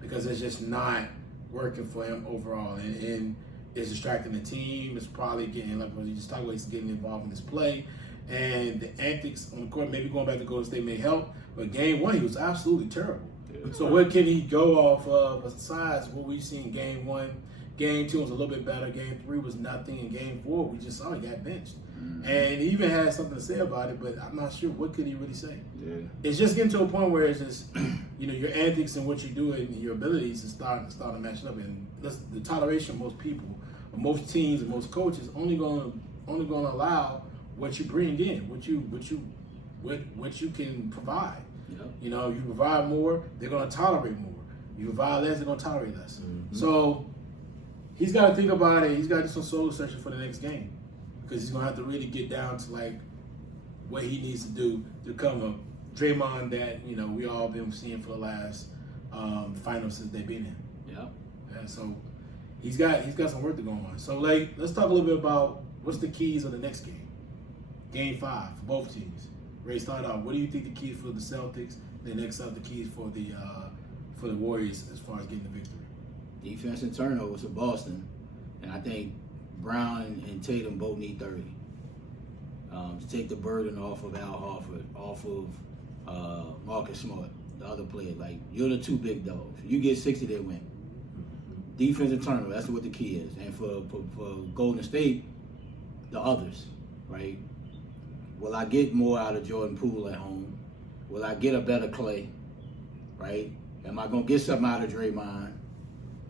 because it's just not working for him overall, and it's distracting the team. It's probably getting, like what you just talked about, he's getting involved in this play. And the antics on the court, maybe going back to Golden State may help. But game 1, he was absolutely terrible. Yeah. So what can he go off of besides what we've seen game 1? Game 2 was a little bit better. Game 3 was nothing. And game 4, we just saw he got benched. And he even had something to say about it, but I'm not sure what could he really say. Yeah. It's just getting to a point where it's just, your antics and what you do and your abilities is starting to match up. And the toleration of most people, or most teams, and most coaches only going to allow what you bring in, what you can provide. Yep. You provide more, they're going to tolerate more. You provide less, they're going to tolerate less. Mm-hmm. So he's got to think about it. He's got to do some soul searching for the next game because he's going to have to really get down to like what he needs to do to become a Draymond that we all been seeing for the last finals since they've been in. Yeah. So he's got some work to go on. So let's talk a little bit about what's the keys of the next game. Game 5 for both teams. Ray, start out. What do you think the keys for the Celtics? Then next up, the keys for the Warriors as far as getting the victory. Defense and turnovers for Boston, and I think Brown and Tatum both need 30 to take the burden off of Al Horford, off of Marcus Smart, the other players. Like you're the 2 big dogs. You get 60, they win. Defense and turnover. That's what the key is. And for Golden State, the others, right? Will I get more out of Jordan Poole at home? Will I get a better Clay? Right? Am I going to get something out of Draymond?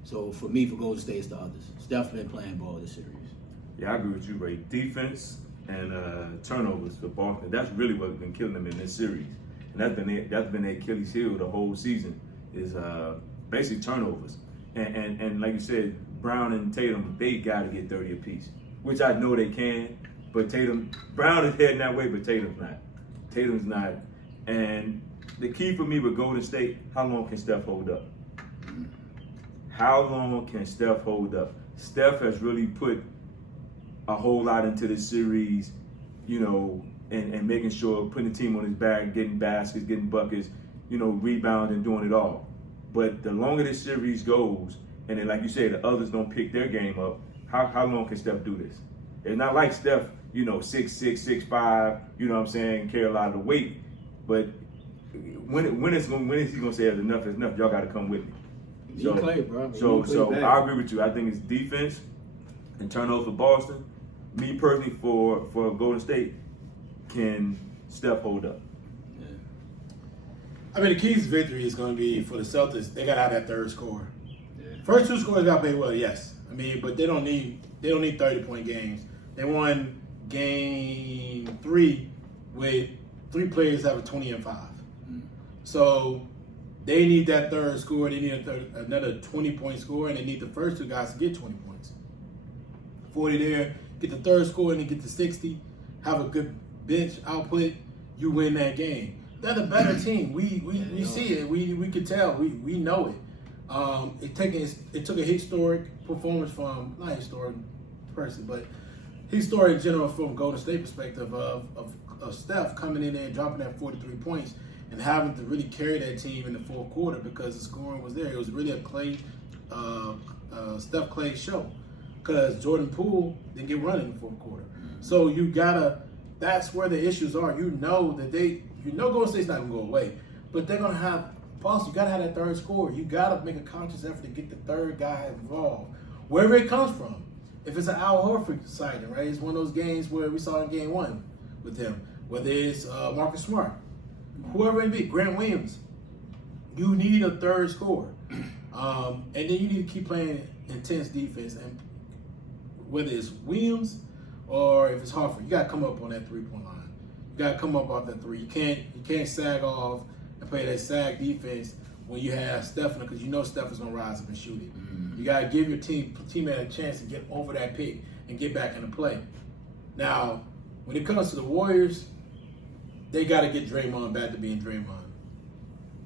So for me, for Golden State, it's the others. Steph been playing ball this series. Yeah, I agree with you, Ray. Defense and turnovers for Boston. That's really what's been killing them in this series. And that's been their Achilles heel the whole season is basically turnovers. And like you said, Brown and Tatum, they got to get 30 apiece. which I know they can. But Brown is heading that way, but Tatum's not. Tatum's not. And the key for me with Golden State, how long can Steph hold up? How long can Steph hold up? Steph has really put a whole lot into this series, you know, and making sure, putting the team on his back, getting baskets, getting buckets, you know, rebounding, doing it all. But the longer this series goes, and then like you say, the others don't pick their game up, how long can Steph do this? It's not like Steph, you know, 6'6", 6'5", you know what I'm saying, carry a lot of the weight. But when is he gonna say enough is enough? Y'all got to come with me. So, play, bro. So I agree with you. I think it's defense and turnovers for Boston. Me personally, for Golden State, can Steph hold up? Yeah. I mean, the key to victory is going to be for the Celtics. They got to have that third scorer. Yeah. First two scorers got to play well, yes. I mean, but they don't need 30-point games. They won game 3 with 3 players having 20 and 5. Mm-hmm. So they need that third score. They need another 20-point score, and they need the first 2 guys to get 20 points. 40 there, get the third score, and then get to 60. Have a good bench output. You win that game. They're the better team. We see it. We could tell. We know it. It took a historic performance from, not historic person, but historic in general from Golden State perspective of Steph coming in there and dropping that 43 points and having to really carry that team in the fourth quarter because the scoring was there. It was really a Steph Clay show because Jordan Poole didn't get run in the fourth quarter. So that's where the issues are. You know Golden State's not gonna go away, but they're gonna have Boston. You gotta have that third scorer. You gotta make a conscious effort to get the third guy involved, wherever it comes from. If it's an Al Horford sighting, right? It's one of those games where we saw in game 1 with him, whether it's Marcus Smart, whoever it be, Grant Williams. You need a third scorer, and then you need to keep playing intense defense. And whether it's Williams or if it's Horford, you got to come up on that 3-point line. You got to come up off that 3. You can't sag off and play that sag defense when you have Steph, because you know Steph is gonna rise up and shoot it. You got to give your teammate a chance to get over that pick and get back into play. Now, when it comes to the Warriors, they got to get Draymond back to being Draymond.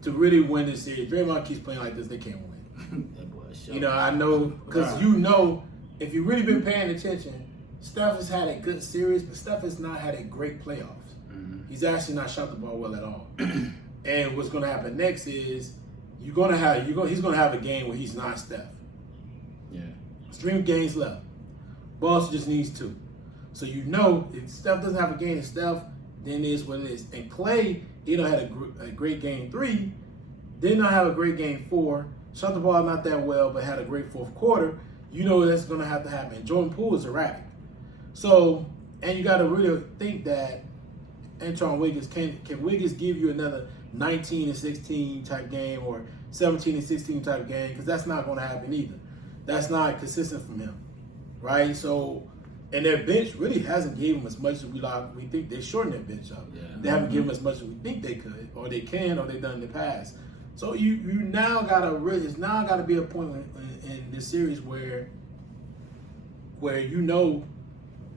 To really win this series, Draymond keeps playing like this, they can't win. That boy, You know, I know, because you know, if you've really been paying attention, Steph has had a good series, but Steph has not had a great playoffs. Mm-hmm. He's actually not shot the ball well at all. And what's going to happen next is he's going to have a game where he's not Steph. Yeah. 3 games left. Boston just needs 2. So you know if Steph doesn't have a game in Steph, then it is what it is. And Clay, he don't had a great game 3, did not have a great game 4, shot the ball not that well, but had a great fourth quarter. You know that's going to have to happen. Jordan Poole is erratic. So, and you got to really think that Antoine Wiggins, can Wiggins give you another 19 and 16 type game or 17 and 16 type game? Because that's not going to happen either. That's not consistent from him, right? So, and their bench really hasn't given him as much as we think. They shortened their bench up. Yeah. They haven't given him as much as we think they could, or they can, or they've done in the past. So you now got to really, it's now got to be a point in this series where you know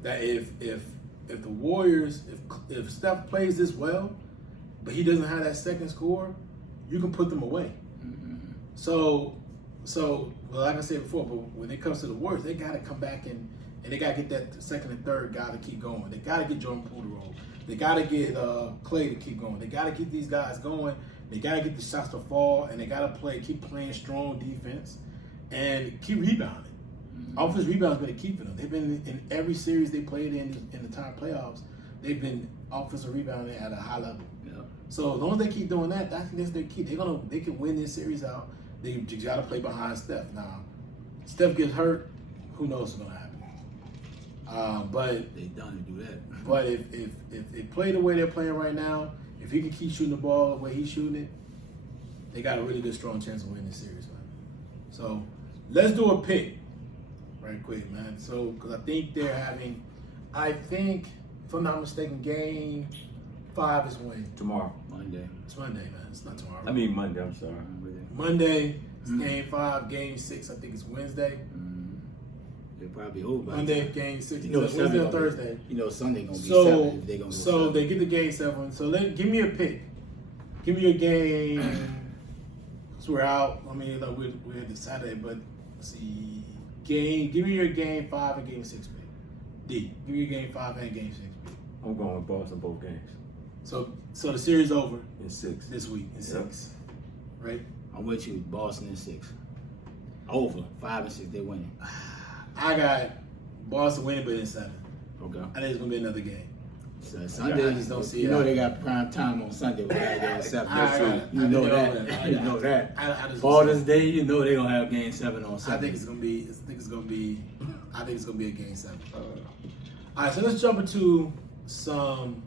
that if the Warriors, if Steph plays this well, but he doesn't have that second score, you can put them away. Mm-hmm. So well, like I said before, but when it comes to the Warriors, they got to come back and they got to get that second and third guy to keep going. They got to get Jordan Poole to roll. They got to get Clay to keep going. They got to get these guys going. They got to get the shots to fall, and they got to keep playing strong defense and keep rebounding. Mm-hmm. Offensive rebounds been a key for them. They've been in every series they played in the time playoffs. They've been offensive rebounding at a high level. Yeah. So as long as they keep doing that, I think that's their key. They can win this series out. They got to play behind Steph. Now, Steph gets hurt, who knows what's going to happen. But they done to do that. But if they play the way they're playing right now, if he can keep shooting the ball the way he's shooting it, they got a really good, strong chance of winning this series, man. So let's do a pick right quick, man. So, because I think if I'm not mistaken, game 5 is when? Tomorrow. Monday. It's Monday, man. It's not tomorrow. I mean Monday, I'm sorry. Monday is game 5. Game 6, I think it's Wednesday. Mm-hmm. They're probably over by Monday the time. game 6. You know, Wednesday Sunday or Thursday. Sunday gonna be So 7. If they gonna go so 7. they get the game 7. So give me a pick. Give me a game. Cause we're out. I mean, like we're this Saturday, but let's see. Give me your game 5 and game 6 pick. D. Give me your game 5 and game 6 pick. I'm going with Boston both games So the series over in 6. this week in 6, right? I'm with you. Boston in 6. Over 5 and 6. They winning. I got Boston winning, but in 7. Okay. I think it's gonna be another game. So Sunday, I just don't see you it. know they got prime time on Sunday with that game 7. That's true. You know that. You know that. I just Father's Day, you know they gonna have game 7 on I Sunday. think it's gonna be. I think it's gonna be a game 7. All right, so let's jump into some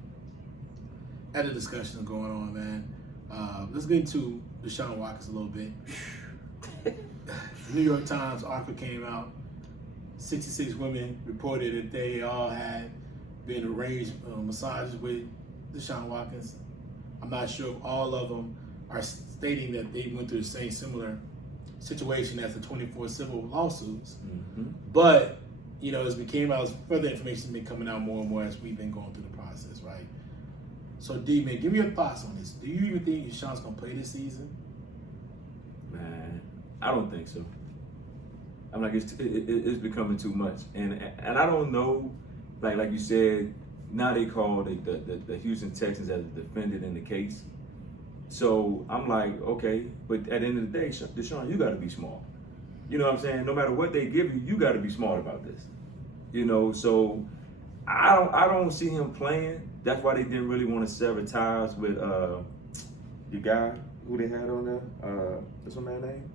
other discussions going on, man. Let's get into Deshawn Watkins a little bit. New York Times article came out. 66 women reported that they all had been arranged massages with Deshawn Watkins. I'm not sure if all of them are stating that they went through the same similar situation as the 24 civil lawsuits. Mm-hmm. But, you know, as we came out, further information has been coming out more and more as we've been going through the process, right? So, D, man, give me your thoughts on this. Do you even think Deshaun's going to play this season? Man, I don't think so. I'm like, it's becoming too much. And I don't know, like you said, now they call the Houston Texans as a defendant in the case. So I'm like, okay, but at the end of the day, Deshaun, you got to be smart. You know what I'm saying? No matter what they give you, you got to be smart about this. You know, so I don't see him playing. That's why they didn't really want to sever ties with the guy who they had on there. What's my man's name?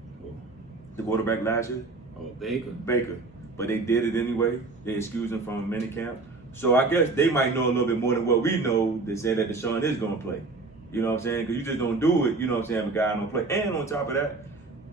The quarterback last year. Oh, Baker. But they did it anyway. They excused him from minicamp. So I guess they might know a little bit more than what we know. They say that Deshaun is going to play. You know what I'm saying? Because you just don't do it, you know what I'm saying, if a guy don't play. And on top of that,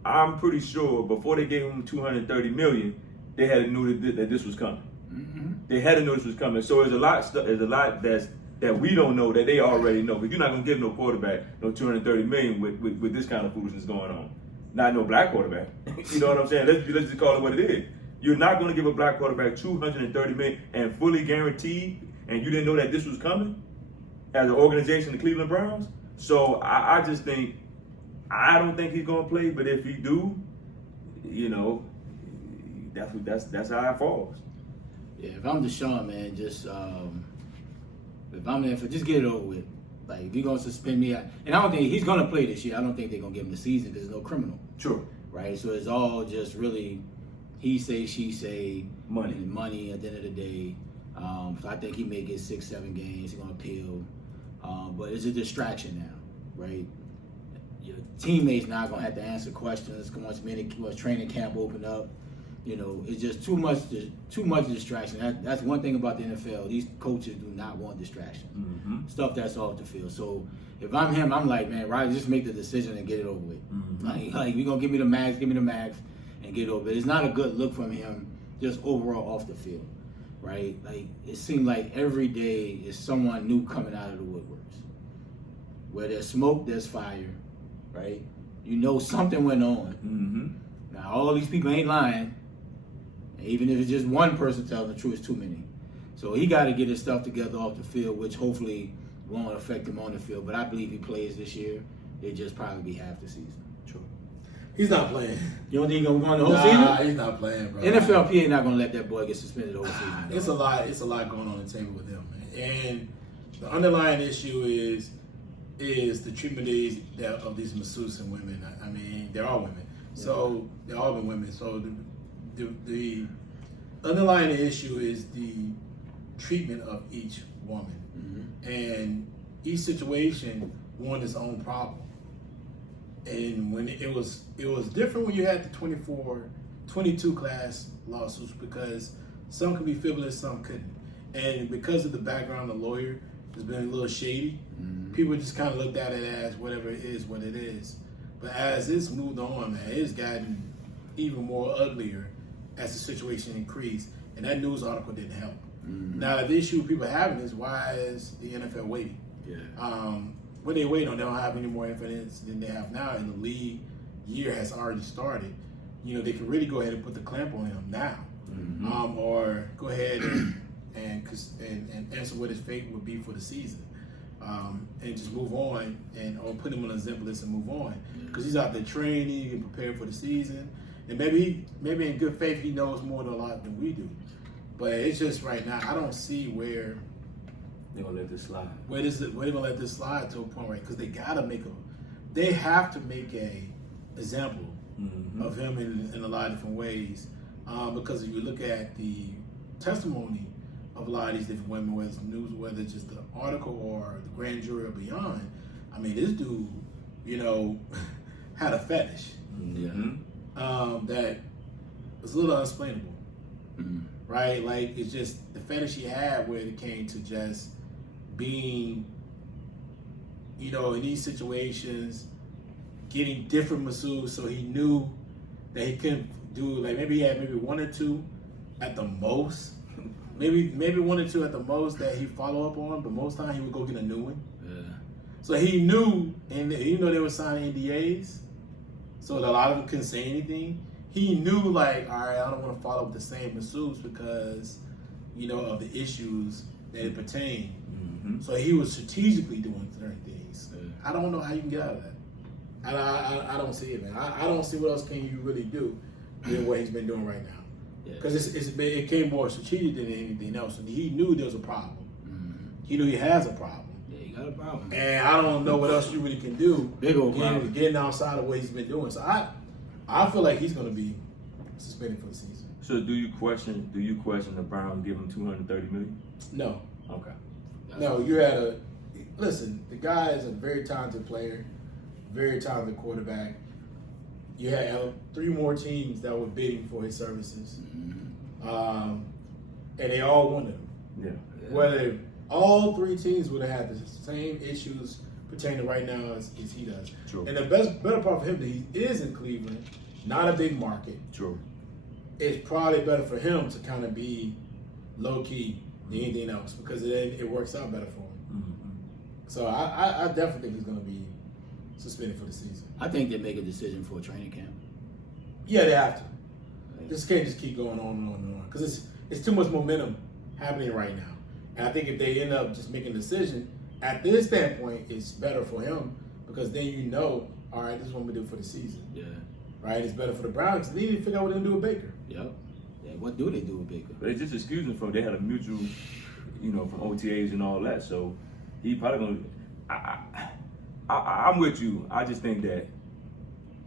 I'm pretty sure before they gave him $230 million, they had to know that this was coming. Mm-hmm. They had to know this was coming. So there's a lot that we don't know that they already know. But you're not going to give no quarterback no $230 million with this kind of foolishness going on. Not no black quarterback. You know what I'm saying? Let's just call it what it is. You're not going to give a black quarterback $230 million and fully guaranteed, and you didn't know that this was coming as an organization, the Cleveland Browns. So I just think, I don't think he's going to play, but if he do, you know, that's how it falls. Yeah, if I'm Deshaun, man, just if I'm there for, just get it over with. Like, if you're going to suspend me, and I don't think he's going to play this year. I don't think they're going to give him the season because there's no criminal. Sure. Right? So it's all just really he say, she say, Money. and money at the end of the day. So I think he may get 6-7 games. He's going to appeal. But it's a distraction now, right? Your teammates not going to have to answer questions once training camp open up. You know, it's just too much distraction. That's one thing about the NFL. These coaches do not want distraction. Mm-hmm. Stuff that's off the field. So if I'm him, I'm like, man, right, just make the decision and get it over with. Mm-hmm. Like you're gonna give me the max, and get it over. It's not a good look from him, just overall off the field, right? Like it seemed like every day is someone new coming out of the woodworks. Where there's smoke, there's fire, right? You know something went on. Mm-hmm. Now all these people ain't lying. Even if it's just one person telling the truth, it's too many. So he got to get his stuff together off the field, which hopefully won't affect him on the field. But I believe he plays this year. It'll just probably be half the season. Sure. He's not playing. You don't think he's going to go on the whole Nah, season? he's not playing, bro. NFLPA not going to let that boy get suspended the whole season. It's a lot. It's a lot going on the table with him, man. And the underlying issue is the treatment of these masseuses and women. I mean, they're all women. So they've all been women. So the underlying issue is the treatment of each woman. Mm-hmm. And each situation won its own problem. And when it was different when you had the 22 class lawsuits because some could be frivolous, some couldn't. And because of the background of the lawyer has been a little shady, people just kind of looked at it as whatever it is, what it is. But as it's moved on, man, it's gotten even more uglier as the situation increased. And that news article didn't help. Mm-hmm. Now, the issue people are having is why is the NFL waiting? Yeah. What they wait on, they don't have any more evidence than they have now, and the league year has already started. You know, they can really go ahead and put the clamp on him now. or go ahead and answer what his fate would be for the season, and just move on, or put him on a exempt list and move on, because he's out there training and preparing for the season, and maybe in good faith he knows more than a lot than we do, but it's just right now I don't see where they're gonna let this slide. Where they're gonna let this slide to a point, right? Because they have to make a example of him in a lot of different ways. Because if you look at the testimony of a lot of these different women, whether it's news, whether it's just the article or the grand jury or beyond, I mean, this dude, had a fetish that was a little unexplainable, right? Like, it's just the fetish he had where it came to just being, in these situations, getting different masseuses, so he knew that he couldn't do, like, maybe he had maybe one or two at the most, maybe one or two at the most that he follow up on, but most time he would go get a new one. Yeah. So he knew, and they were signing NDAs, so a lot of them couldn't say anything. He knew, like, all right, I don't want to follow up the same masseuse because, of the issues that it pertained. So he was strategically doing certain things. I don't know how you can get out of that. And I don't see it, man. I don't see what else can you really do than what he's been doing right now. Because it came more strategic than anything else. And he knew there was a problem. He knew he has a problem. Yeah, he got a problem. And I don't know what else you really can do. Big old problem. Getting outside of what he's been doing. So I feel like he's going to be suspended for the season. So do you question the Browns give him $230 million? No. Okay. No, listen, the guy is a very talented player, very talented quarterback. You had 3 more teams that were bidding for his services. And they all wanted him. Yeah. Whether all 3 teams would have had the same issues pertaining right now as he does. True. And the better part for him that he is in Cleveland, not a big market. True. It's probably better for him to kind of be low key than anything else, because it works out better for him. So I definitely think he's going to be suspended for the season. I think they make a decision for a training camp. Yeah, they have to. This can't just keep going on and on and on, because it's too much momentum happening right now. And I think if they end up just making a decision, at this standpoint, it's better for him, because then all right, this is what we do for the season. Yeah. Right? It's better for the Browns. They need to figure out what they're going to do with Baker. Yep. Yeah, what do they do with Baker? They just excused him they had a mutual, from OTAs and all that. So he probably going to. I'm with you. I just think that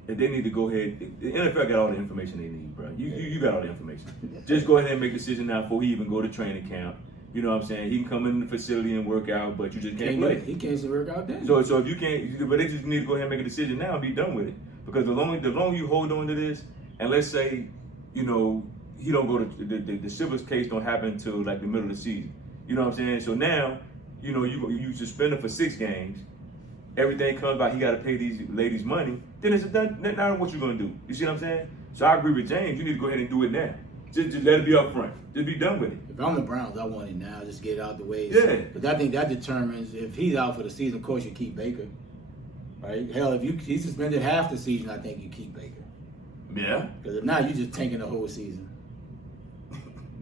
they need to go ahead. The NFL got all the information they need, bro. You got all the information. Just go ahead and make a decision now before he even go to training camp. You know what I'm saying? He can come in the facility and work out, but you just can't play. He can't work out then. So if you can't, but they just need to go ahead and make a decision now and be done with it. Because the longer you hold on to this, and let's say, he don't go to the Silver's case don't happen until like the middle of the season. You know what I'm saying? So now, you suspend him for 6 games. Everything comes by, he got to pay these ladies money. Then it's done. Now what you gonna do? You see what I'm saying? So I agree with James. You need to go ahead and do it now. Just let it be up front. Just be done with it. If I'm the Browns, I want it now. Just get it out the way. Yeah. But I think that determines if he's out for the season. Of course, you keep Baker. Right? Hell, if he suspended half the season, I think you keep Baker. Yeah. Because if not, you just tanking the whole season.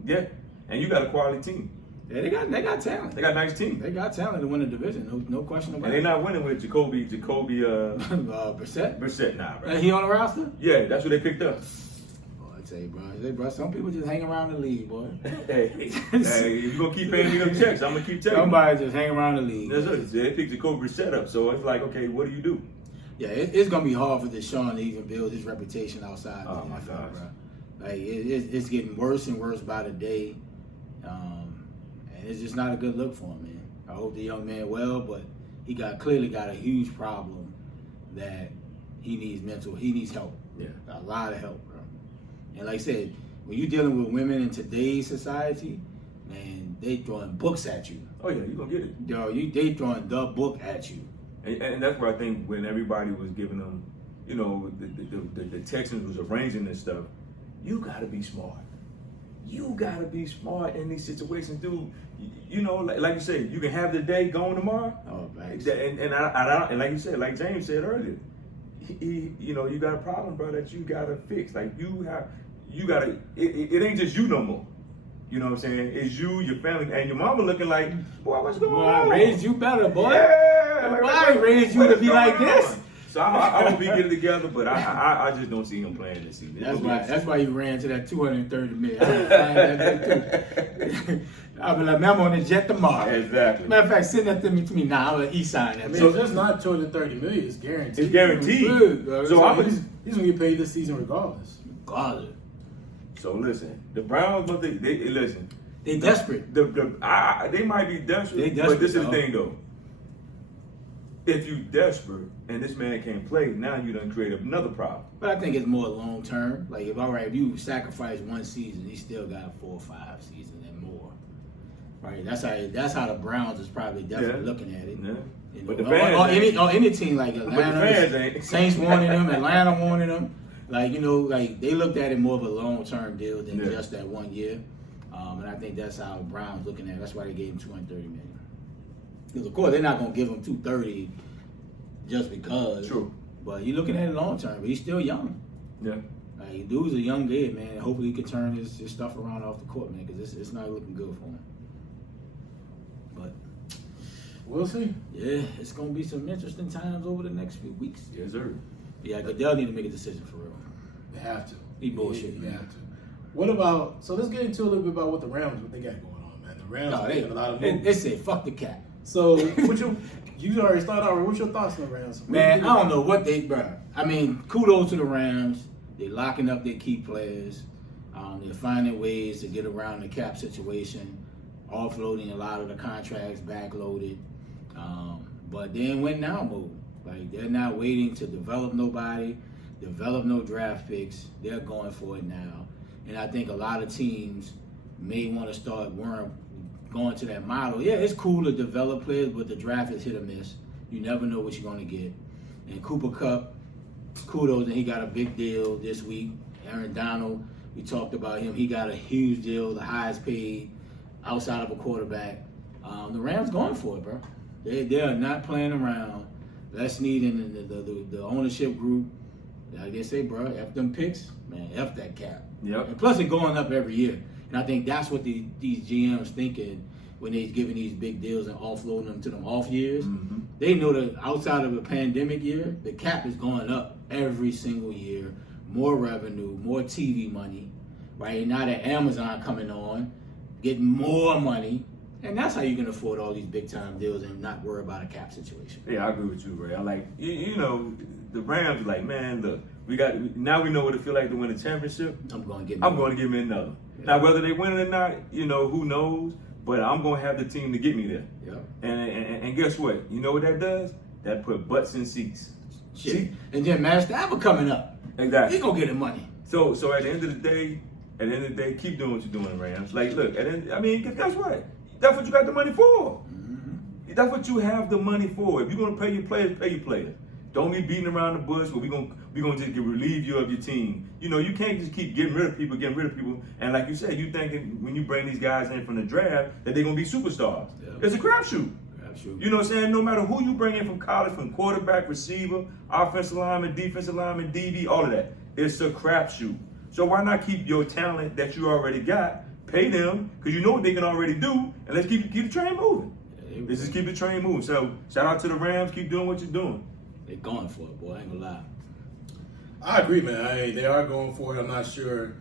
Yeah. And you got a quality team. Yeah, they got talent. They got a nice team. They got talent to win the division. No question about it. And they're not winning with Jacoby. Brissett. Brissett, nah, bro. He on the roster? Yeah, that's what they picked up. I tell you, bro, some people just hang around the league, boy. Hey, if you gonna keep paying me them checks, I'm gonna keep checking. Somebody just hang around the league. That's it. They picked Jacoby Brissett up, so it's like, okay, what do you do? Yeah, it's gonna be hard for Deshawn to even build his reputation outside. Oh my NFL, gosh. bro. Like it's getting worse and worse by the day, and it's just not a good look for him, man. I hope the young man well, but he clearly got a huge problem that he needs help. Yeah, a lot of help, bro. And like I said, when you're dealing with women in today's society, man, they throwing books at you. Oh yeah, you gonna get it. Yo, they throwing the book at you. And that's where I think when everybody was giving them, the Texans was arranging this stuff, you gotta be smart. You gotta be smart in these situations, dude. Like you said, you can have the day going tomorrow. Oh, man. And like you said, like James said earlier, you got a problem, bro, that you gotta fix. Like you you gotta. It ain't just you no more. You know what I'm saying? It's you, your family, and your mama looking like, boy, what's going on? I raised you better, boy. Yeah, I raised you to be like this. So I hope he get it together, but I just don't see him playing this season. That's why you ran to that 230 million. I'll be like, man, I'm on the jet tomorrow. Exactly. Matter of fact, send that to me now. I'm gonna e-sign that. I mean, it's not 230 million. It's guaranteed. It's guaranteed. Good, so he's gonna get paid this season regardless. Regardless. So listen, the Browns, but they listen. They desperate. They might be desperate, but this is the thing though. If you desperate and this man can't play, now you done create another problem. But I think it's more long term. Like if you sacrifice one season, he still got 4 or 5 seasons and more. Right? That's how the Browns is probably definitely looking at it. Yeah. You know, But the fans or any team like Atlanta, Saints wanted him, Atlanta wanted him. Like, you know, like they looked at it more of a long-term deal than just that 1 year. And I think that's how the Browns looking at it. That's why they gave him $230 million. Because, of course, they're not going to give him $230 just because. True. But you're looking at it long-term. But he's still young. Yeah. Like, dude's a young kid, man. Hopefully he can turn his stuff around off the court, man, because it's not looking good for him. But we'll see. Yeah, it's going to be some interesting times over the next few weeks. Yes, sir. Yeah, Goodell need to make a decision for real. They have to. He bullshit. They have to. What about? So let's get into a little bit about what the Rams, what they got going on, man. The Rams are making a lot of moves. They said fuck the cap. So you already started out. What's your thoughts on the Rams? Man, I don't know what I mean, kudos to the Rams. They're locking up their key players. They're finding ways to get around the cap situation, offloading a lot of the contracts, backloaded. But they ain't win now mode. Like, they're not waiting to develop nobody, develop no draft picks. They're going for it now. And I think a lot of teams may want to start going to that model. Yeah, it's cool to develop players, but the draft is hit or miss. You never know what you're going to get. And Cooper Kupp, kudos, and he got a big deal this week. Aaron Donald, we talked about him. He got a huge deal, the highest paid outside of a quarterback. The Rams going for it, bro. They are not playing around. Les Snead and the ownership group, like they say, bro, F them picks, man, F that cap. Yep. And plus, it's going up every year. And I think that's what these GMs thinking when they're giving these big deals and offloading them to them off years. Mm-hmm. They know that outside of a pandemic year, the cap is going up every single year. More revenue, more TV money, right? Now that Amazon coming on, getting more money. And that's how you can afford all these big time deals and not worry about a cap situation. Yeah, I agree with you, Ray. I like, you know, the Rams are like, man, look, now we know what it feel like to win a championship. I'm going to give me another. Yeah. Now, whether they win it or not, you know, who knows? But I'm going to have the team to get me there. Yeah. And guess what? You know what that does? That put butts in seats. Shit. And then Matt Stafford coming up. Exactly. He gonna get the money. So at the end of the day, keep doing what you're doing, Rams. Like, look, guess what? That's what you got the money for. Mm-hmm. That's what you have the money for. If you're gonna pay your players, pay your players. Don't be beating around the bush. Where we gonna just relieve you of your team. You know, you can't just keep getting rid of people. And like you said, you thinking when you bring these guys in from the draft that they're gonna be superstars. Yeah. It's a crapshoot. You know what I'm saying? No matter who you bring in from college, from quarterback, receiver, offensive lineman, defensive lineman, DB, all of that, it's a crapshoot. So why not keep your talent that you already got, pay them, because you know what they can already do, and let's keep the train moving. Let's just keep the train moving. So shout out to the Rams. Keep doing what you're doing. They're going for it, boy. I ain't gonna lie. I agree, man. They are going for it. I'm not sure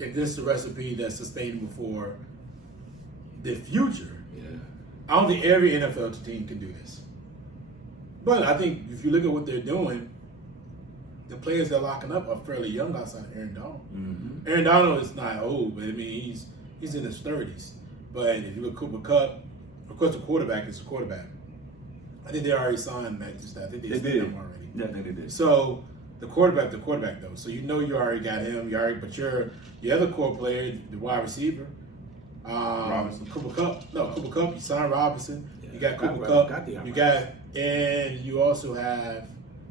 if this is a recipe that's sustainable for the future. I don't think every NFL team can do this. But I think if you look at what they're doing, the players they're locking up are fairly young outside of Aaron Donald. Mm-hmm. Aaron Donald is not old, but I mean, he's in his 30s. But if you look at Cooper Kupp, of course the quarterback is the quarterback. I think they already signed Matthew Stafford. I think they signed him already. Yeah, I think they did. So the quarterback though. So you know you already got him. But your other core player, the wide receiver, Robinson. Cooper Kupp. You signed Robinson. Yeah, you got Cooper Kupp. And you also have.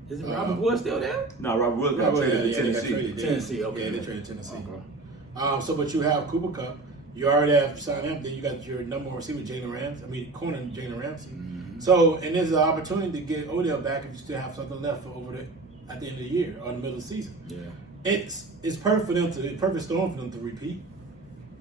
Is Robert Wood still there? No, Robert Wood got traded to Tennessee. Tennessee, okay. Yeah, they traded Tennessee. Okay. But you have Cooper Kupp. You already have signed him. Then you got your number one receiver, corner Jalen Ramsey. Mm-hmm. So, and there's an opportunity to get Odell back if you still have something left at the end of the year or in the middle of the season. Yeah. it's perfect for them to perfect storm for them to repeat.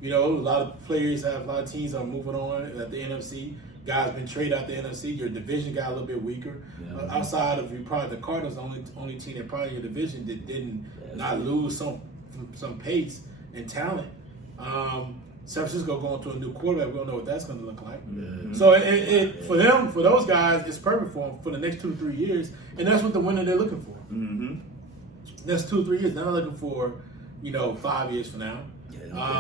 You know, a lot of teams are moving on at the NFC. Guys been traded out the NFC. Your division got a little bit weaker. Yeah. Outside of probably the Cardinals, the only team that probably in your division that didn't not lose some pace and talent. San Francisco going to a new quarterback. We don't know what that's going to look like. Mm-hmm. So for those guys, it's perfect for them for the next 2 to 3 years, and that's what the winner they're looking for. Mm-hmm. That's 2 or 3 years. They're not looking for 5 years from now.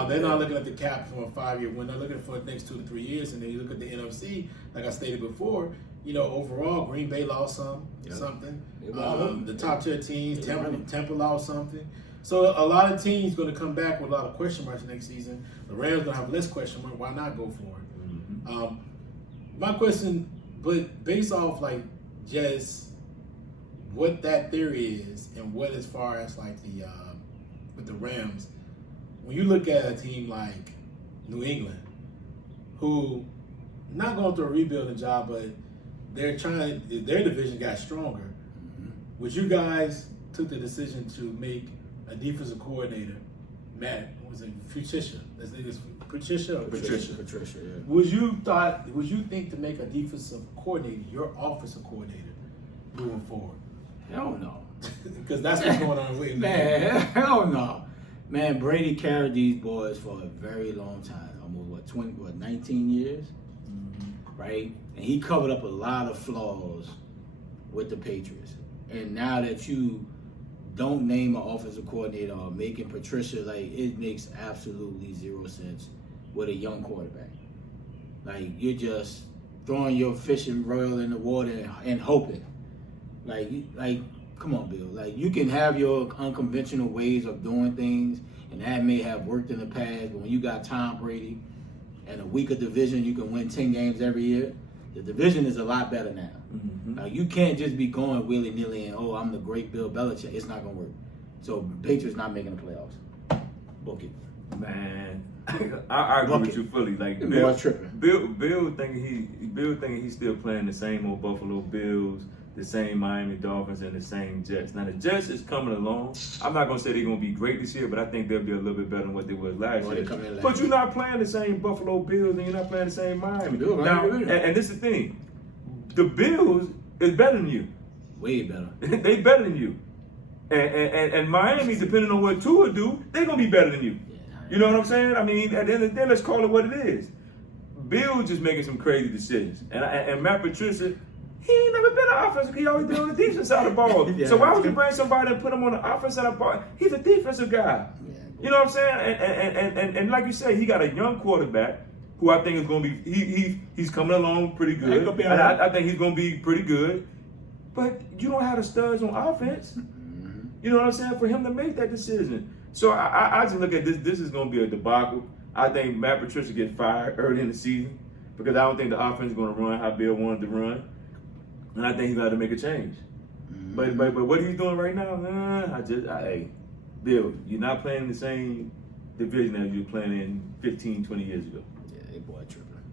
They're not looking at the cap for a 5-year win. They're looking for the next 2 to 3 years. And then you look at the NFC, like I stated before, overall, Green Bay lost something. The top tier teams, Tampa lost something. So a lot of teams going to come back with a lot of question marks next season. The Rams going to have less question mark. Why not go for it? Mm-hmm. My question, but based off just what that theory is and what as far as with the Rams, when you look at a team like New England, who not going through a rebuilding job, but their division got stronger. Mm-hmm. Would you guys took the decision to make a defensive coordinator, Matt, was it Patricia? Patricia. Yeah. Would you think to make a defensive coordinator your offensive coordinator moving forward? Hell no. Because that's what's going on with Man, hell no. Man, Brady carried these boys for a very long time. Almost 19 years? Mm-hmm. Right? And he covered up a lot of flaws with the Patriots. And now that you don't name an offensive coordinator or making Patricia, it makes absolutely zero sense with a young quarterback. You're just throwing your fishing reel in the water and hoping. Come on, Bill. You can have your unconventional ways of doing things, and that may have worked in the past, but when you got Tom Brady and a weaker division, you can win 10 games every year. The division is a lot better now. Mm-hmm. You can't just be going willy-nilly and, I'm the great Bill Belichick. It's not going to work. So, Patriots not making the playoffs. Book it. Man, I agree with you fully. Bill thinking he's still playing the same old Buffalo Bills, the same Miami Dolphins, and the same Jets. Now the Jets is coming along. I'm not gonna say they're gonna be great this year, but I think they'll be a little bit better than what they was last year. But you're not playing the same Buffalo Bills, and you're not playing the same Miami. And this is the thing: the Bills is better than you. Way better. They better than you. And Miami, depending on what Tua do, they're gonna be better than you. You know what I'm saying? I mean, at the end of the day, let's call it what it is. Bill just making some crazy decisions, and Matt Patricia, he ain't never been an offensive. He always been on the defensive side of the ball. So why would you bring somebody and put him on the offensive side of the ball? He's a defensive guy. You know what I'm saying? And like you said, he got a young quarterback who I think is going to be. He's coming along pretty good. I think he's going to be pretty good. But you don't have the studs on offense. You know what I'm saying? For him to make that decision. So I just look at this. This is going to be a debacle. I think Matt Patricia gets fired early in the season because I don't think the offense is going to run how Bill wanted to run, and I think he's got to make a change. But what he's doing right now, hey, Bill, you're not playing the same division as you were playing in 15, 20 years ago. Yeah, they boy tripping.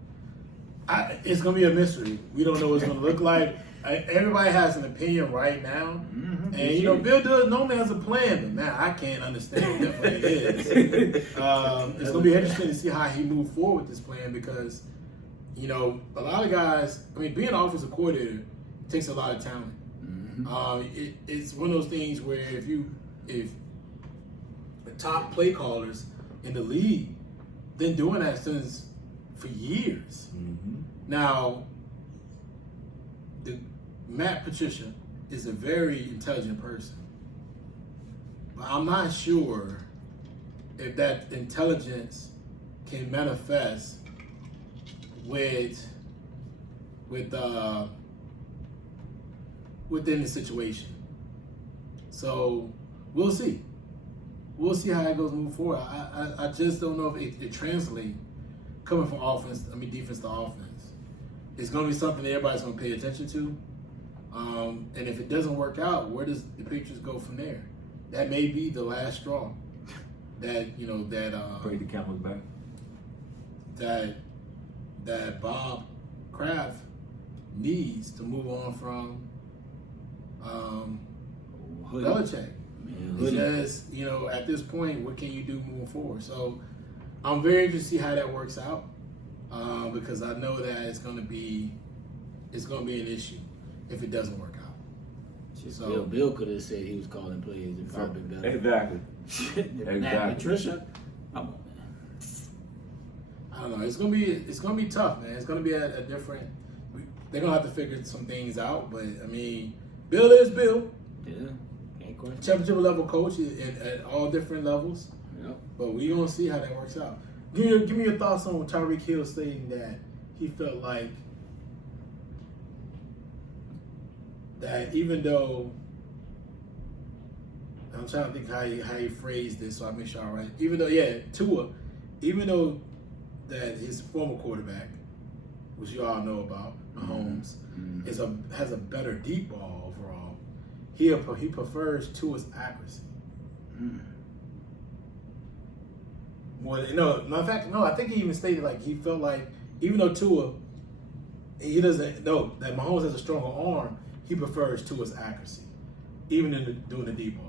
It's going to be a mystery. We don't know what it's going to look like. Everybody has an opinion right now. And, Bill normally has a plan, but now I can't understand what it is. It's going to be interesting to see how he moves forward with this plan because, a lot of guys, being an offensive coordinator takes a lot of talent. It's one of those things where if the top play callers in the league been doing that since for years. Now, Matt Patricia is a very intelligent person, but I'm not sure if that intelligence can manifest within the situation. So we'll see. We'll see how it goes moving forward. I just don't know if it translates coming from defense to offense. It's going to be something that everybody's going to pay attention to. And if it doesn't work out, where does the Patriots go from there? That may be the last straw. Brady Campbell's back. That Bob Kraft needs to move on from Belichick. Because, at this point, what can you do moving forward? So I'm very interested to see how that works out because I know that it's going to be an issue if it doesn't work out. So Bill could have said he was calling plays and probably better. Exactly. Patricia, come on, man. I don't know. It's gonna be tough, man. It's gonna be a different. They're gonna have to figure some things out. But I mean, Bill is Bill. Yeah, can't question. Championship level coach at all different levels. Yep. But we gonna see how that works out. Give me your thoughts on Tyreek Hill stating that he felt like that even though I'm trying to think how he phrased this, so I make sure I'm right. Tua, even though that his former quarterback, which you all know about, Mahomes, has a better deep ball overall. He prefers Tua's accuracy. Well, no. In fact, no. I think he even stated like he felt like even though Tua, he doesn't know that Mahomes has a stronger arm, he prefers Tua's accuracy, even in doing the deep ball.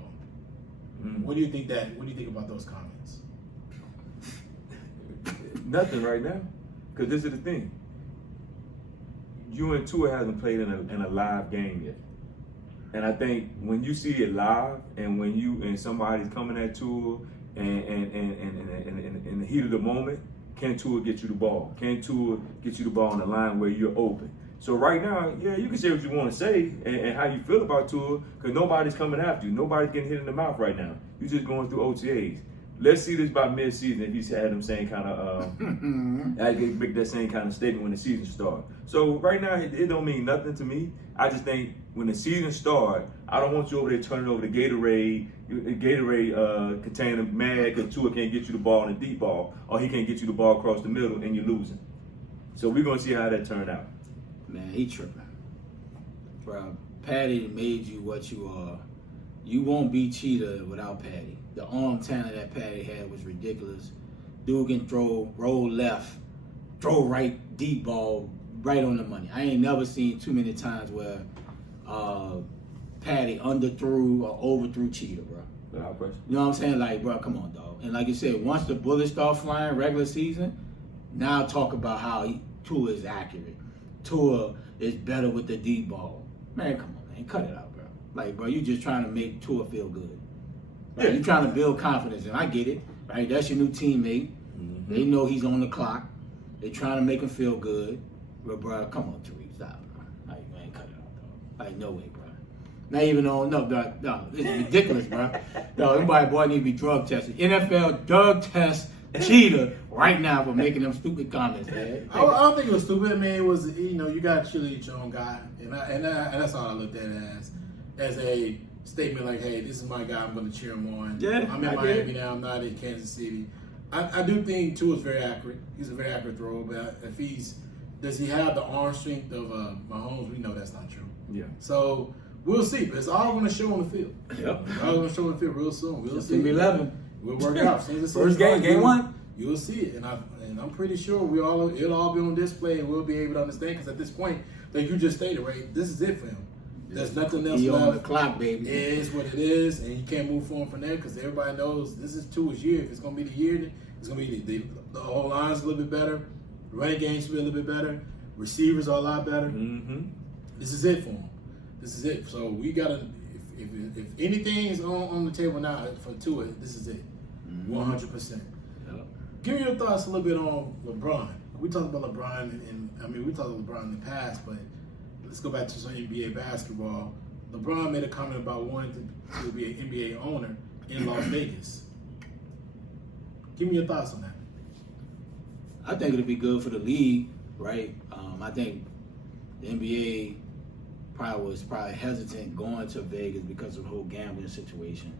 What do you think about those comments? Nothing right now, because this is the thing. You and Tua hasn't played in a live game yet, and I think when you see it live, and when somebody's coming at Tua, and in the heat of the moment, can Tua get you the ball? Can Tua get you the ball on the line where you're open? So right now, yeah, you can say what you want to say and how you feel about Tua, because nobody's coming after you. Nobody's getting hit in the mouth right now. You're just going through OTAs. Let's see this by mid-season if he's had them same kind of, make that same kind of statement when the season starts. So right now, it don't mean nothing to me. I just think when the season starts, I don't want you over there turning over the Gatorade container mad because Tua can't get you the ball in the deep ball, or he can't get you the ball across the middle and you're losing. So we're going to see how that turned out. Man, he tripping. Bro, Patty made you what you are. You won't beat Cheetah without Patty. The arm talent that Patty had was ridiculous. Dude can throw, roll left, throw right, deep ball, right on the money. I ain't never seen too many times where Patty underthrew or overthrew Cheetah, bro. Without question. You know what I'm saying? Like, bro, come on, dog. And like you said, once the bullets start flying regular season, now talk about how Tua is accurate. Tua is better with the deep ball. Man, come on, man. Cut it out, bro. Like, bro, you just trying to make Tua feel good. Right? Yeah. You're trying to build confidence, and I get it. Right? That's your new teammate. Mm-hmm. They know he's on the clock. They're trying to make him feel good. But, bro, come on, Tyreek, stop, bro. Like, man, cut it out, dog. Like, no way, bro. Not even on, no, it's ridiculous, bro. No, everybody, boy, need to be drug tested. NFL drug test Cheetah right now for making them stupid comments, man. I don't think it was stupid. I mean, it was, you got to cheerlead your own guy. And that's all I looked at it as a statement like, hey, this is my guy, I'm going to cheer him on. Yeah, I'm in Miami now, I'm not in Kansas City. I do think Tua's very accurate. He's a very accurate thrower, but does he have the arm strength of Mahomes? We know that's not true. Yeah. So we'll see, but it's all going to show on the field. Yep. It's all going to show on the field real soon. We'll see. September 11. We'll work it out. First game 1. You'll see it, and I'm pretty sure it'll all be on display, and we'll be able to understand. Because at this point, like you just stated, right, this is it for him. There's nothing else left. on the clock, baby. It is what it is, and you can't move forward from there because everybody knows this is Tua's year. If it's going to be the year, it's going to be the whole line's a little bit better. The running game should be a little bit better. Receivers are a lot better. Mm-hmm. This is it for him. This is it. So we gotta. If anything is on the table now for Tua, this is it. 100%. Give me your thoughts a little bit on LeBron. We talked about LeBron, and we talked about LeBron in the past, but let's go back to some NBA basketball. LeBron made a comment about wanting to be an NBA owner in Las Vegas. Give me your thoughts on that. I think it'll be good for the league, right? I think the NBA was hesitant going to Vegas because of the whole gambling situation.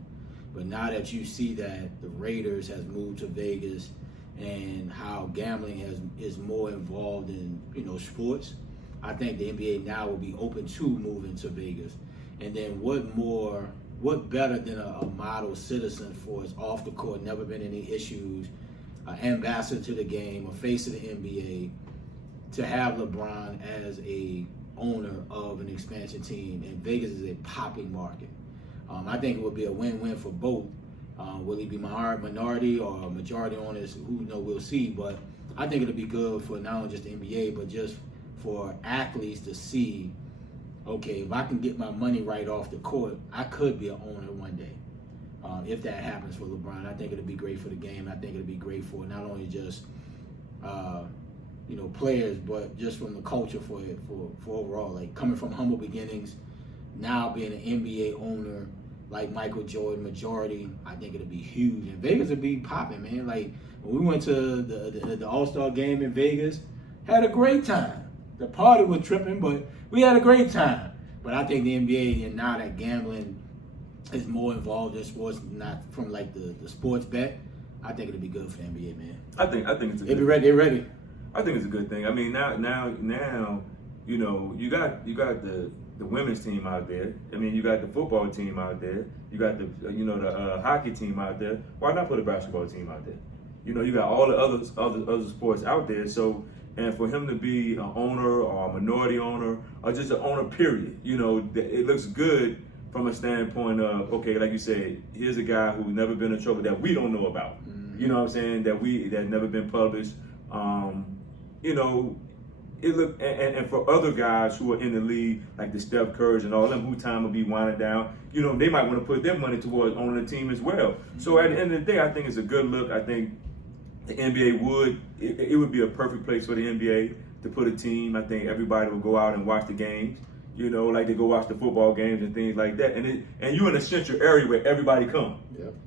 But now that you see that the Raiders has moved to Vegas and how gambling is more involved in sports, I think the NBA now will be open to moving to Vegas. And then what better than a model citizen for his off the court, never been any issues, ambassador to the game, a face of the NBA, to have LeBron as a owner of an expansion team, and Vegas is a popping market. I think it would be a win-win for both. Will he be minority or majority owners? Who knows? We'll see. But I think it'll be good for not only just the NBA, but just for athletes to see, okay, if I can get my money right off the court, I could be an owner one day. If that happens for LeBron, I think it'll be great for the game. I think it'll be great for not only just players, but just from the culture for overall. Like coming from humble beginnings, now being an NBA owner like Michael Jordan, majority, I think it'll be huge. And Vegas will be popping, man. Like when we went to the All-Star game in Vegas, had a great time. The party was tripping, but we had a great time. But I think the NBA, and now that gambling is more involved in sports, not from like the sports bet, I think it'll be good for the NBA, man. I think it's a They'll good be ready. They're ready. I think it's a good thing. I mean, now, you got the women's team out there. I mean, you got the football team out there. You got the hockey team out there. Why not put a basketball team out there? You got all the other sports out there. So, and for him to be an owner or a minority owner or just an owner, period, it looks good from a standpoint of, okay, like you said, here's a guy who's never been in trouble that we don't know about. Mm-hmm. You know what I'm saying? That never been published. It look and for other guys who are in the league, like the Steph Currys and all them, who time will be winding down, they might want to put their money towards owning the team as well. So at the end of the day, I think it's a good look. I think the NBA it would be a perfect place for the NBA to put a team. I think everybody would go out and watch the games, like they go watch the football games and things like that. And you're in a central area where everybody comes.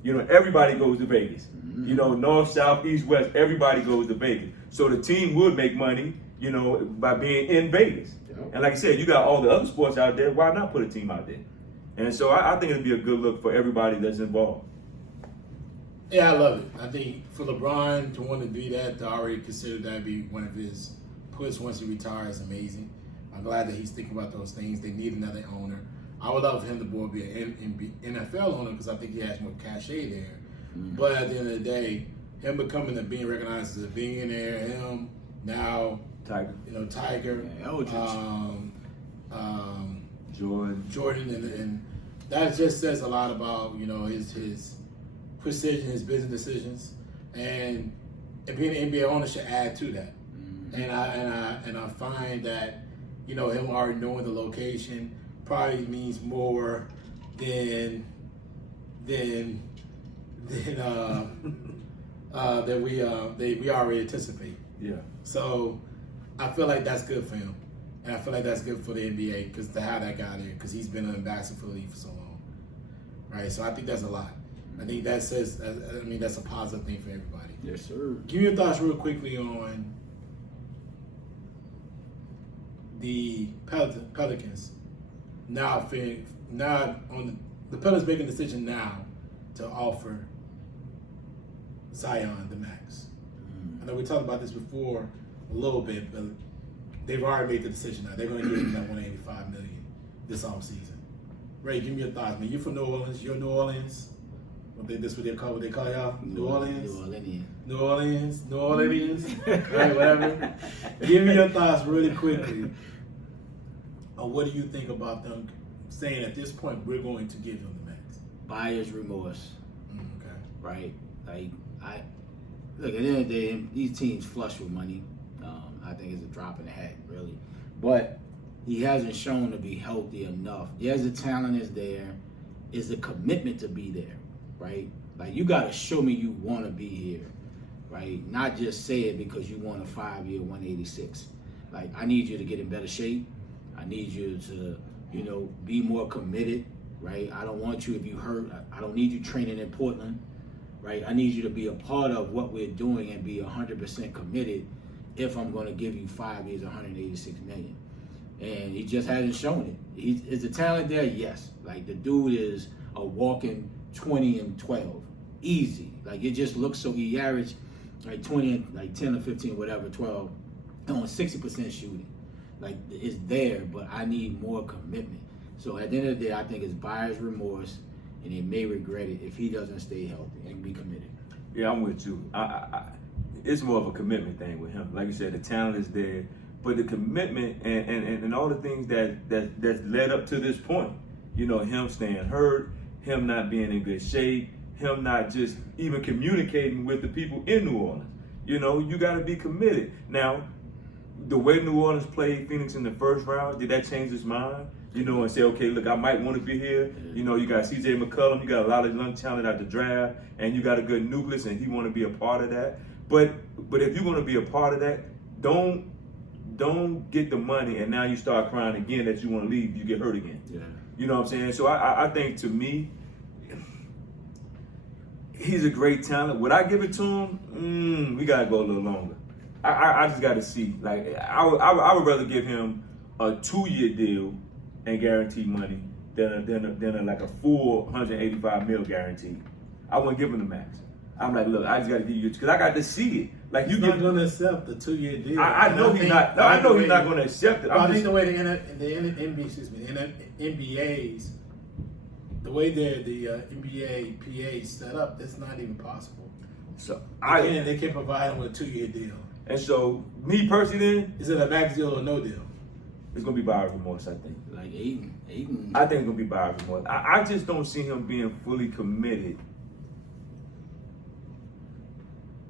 Yep. Everybody goes to Vegas. Mm-hmm. North, south, east, west, everybody goes to Vegas. So the team would make money, by being in Vegas. Yep. And like I said, you got all the other sports out there. Why not put a team out there? And so I think it'd be a good look for everybody that's involved. Yeah, I love it. I think for LeBron to want to do that, to already consider that be one of his puts once he retires, is amazing. I'm glad that he's thinking about those things. They need another owner. I would love for him to be an NFL owner because I think he has more cachet there. Mm-hmm. But at the end of the day, him being recognized as a billionaire, him now, Tiger, Jordan, and that just says a lot about his precision, his business decisions, and being an NBA owner should add to that. Mm-hmm. And I find that him already knowing the location probably means more than we already anticipate. Yeah. So I feel like that's good for him, and I feel like that's good for the NBA because to have that guy there, because he's been an ambassador for the league for so long, right? So I think that's a lot. I think that says, that's a positive thing for everybody. Yes, sir. Give me your thoughts real quickly on the Pelicans. Now on the Pelicans making a decision now to offer Zion the max. I know we talked about this before a little bit, but they've already made the decision now. They're going to give him that $185 million this offseason. Ray, give me your thoughts, man. You're from New Orleans. You're New Orleans. What they call y'all? New Orleans. Right, whatever. Give me your thoughts really quickly. What do you think about them saying at this point we're going to give him the max? Buyer's remorse. Okay. Right. Like look, at the end of the day, these teams flush with money. I think it's a drop in the hat, really. But he hasn't shown to be healthy enough. Yes, the talent is there. Is the commitment to be there, right? Like, you got to show me you want to be here, right? Not just say it because you want a 5-year 186. Like, I need you to get in better shape. I need you to, be more committed, right? I don't want you, if you hurt, I don't need you training in Portland, right? I need you to be a part of what we're doing and be 100% committed if I'm going to give you 5 years, $186 million. And he just hasn't shown it. Is the talent there? Yes. Like, the dude is a walking 20 and 12. Easy. Like, it just looks so he averaged like 20 and like 10 or 15, whatever, 12, on 60% shooting. Like, it's there, but I need more commitment. So at the end of the day, I think it's buyer's remorse, and he may regret it if he doesn't stay healthy and be committed. Yeah, I'm with you. It's more of a commitment thing with him. Like you said, the talent is there, but the commitment and all the things that's led up to this point, him staying hurt, him not being in good shape, him not just even communicating with the people in New Orleans. You know, you got to be committed. Now, the way New Orleans played Phoenix in the first round, did that change his mind? You know, and say, okay, look, I might want to be here. You know, you got C.J. McCollum, you got a lot of young talent at the draft, and you got a good nucleus, and he want to be a part of that. But if you're going to be a part of that, don't get the money and now you start crying again that you want to leave, you get hurt again. Yeah. You know what I'm saying? So I think, to me, he's a great talent. Would I give it to him? We got to go a little longer. I just got to see. Like, I would rather give him a 2-year deal and guaranteed money than like a full $185 million guaranteed. I wouldn't give him the max. I'm like, look, I just got to give you, because I got to see it. Like, He's not going to accept the 2-year deal. I know he's not. No, I know he's not going to accept it. I think the way the NBA's, the way the NBA PA is set up, that's not even possible. So they can provide him with a 2-year deal. And so, me personally, then, is it a max deal or no deal? It's gonna be buyer's remorse, I think. Like Aiden. I think it's gonna be buyer's remorse. I just don't see him being fully committed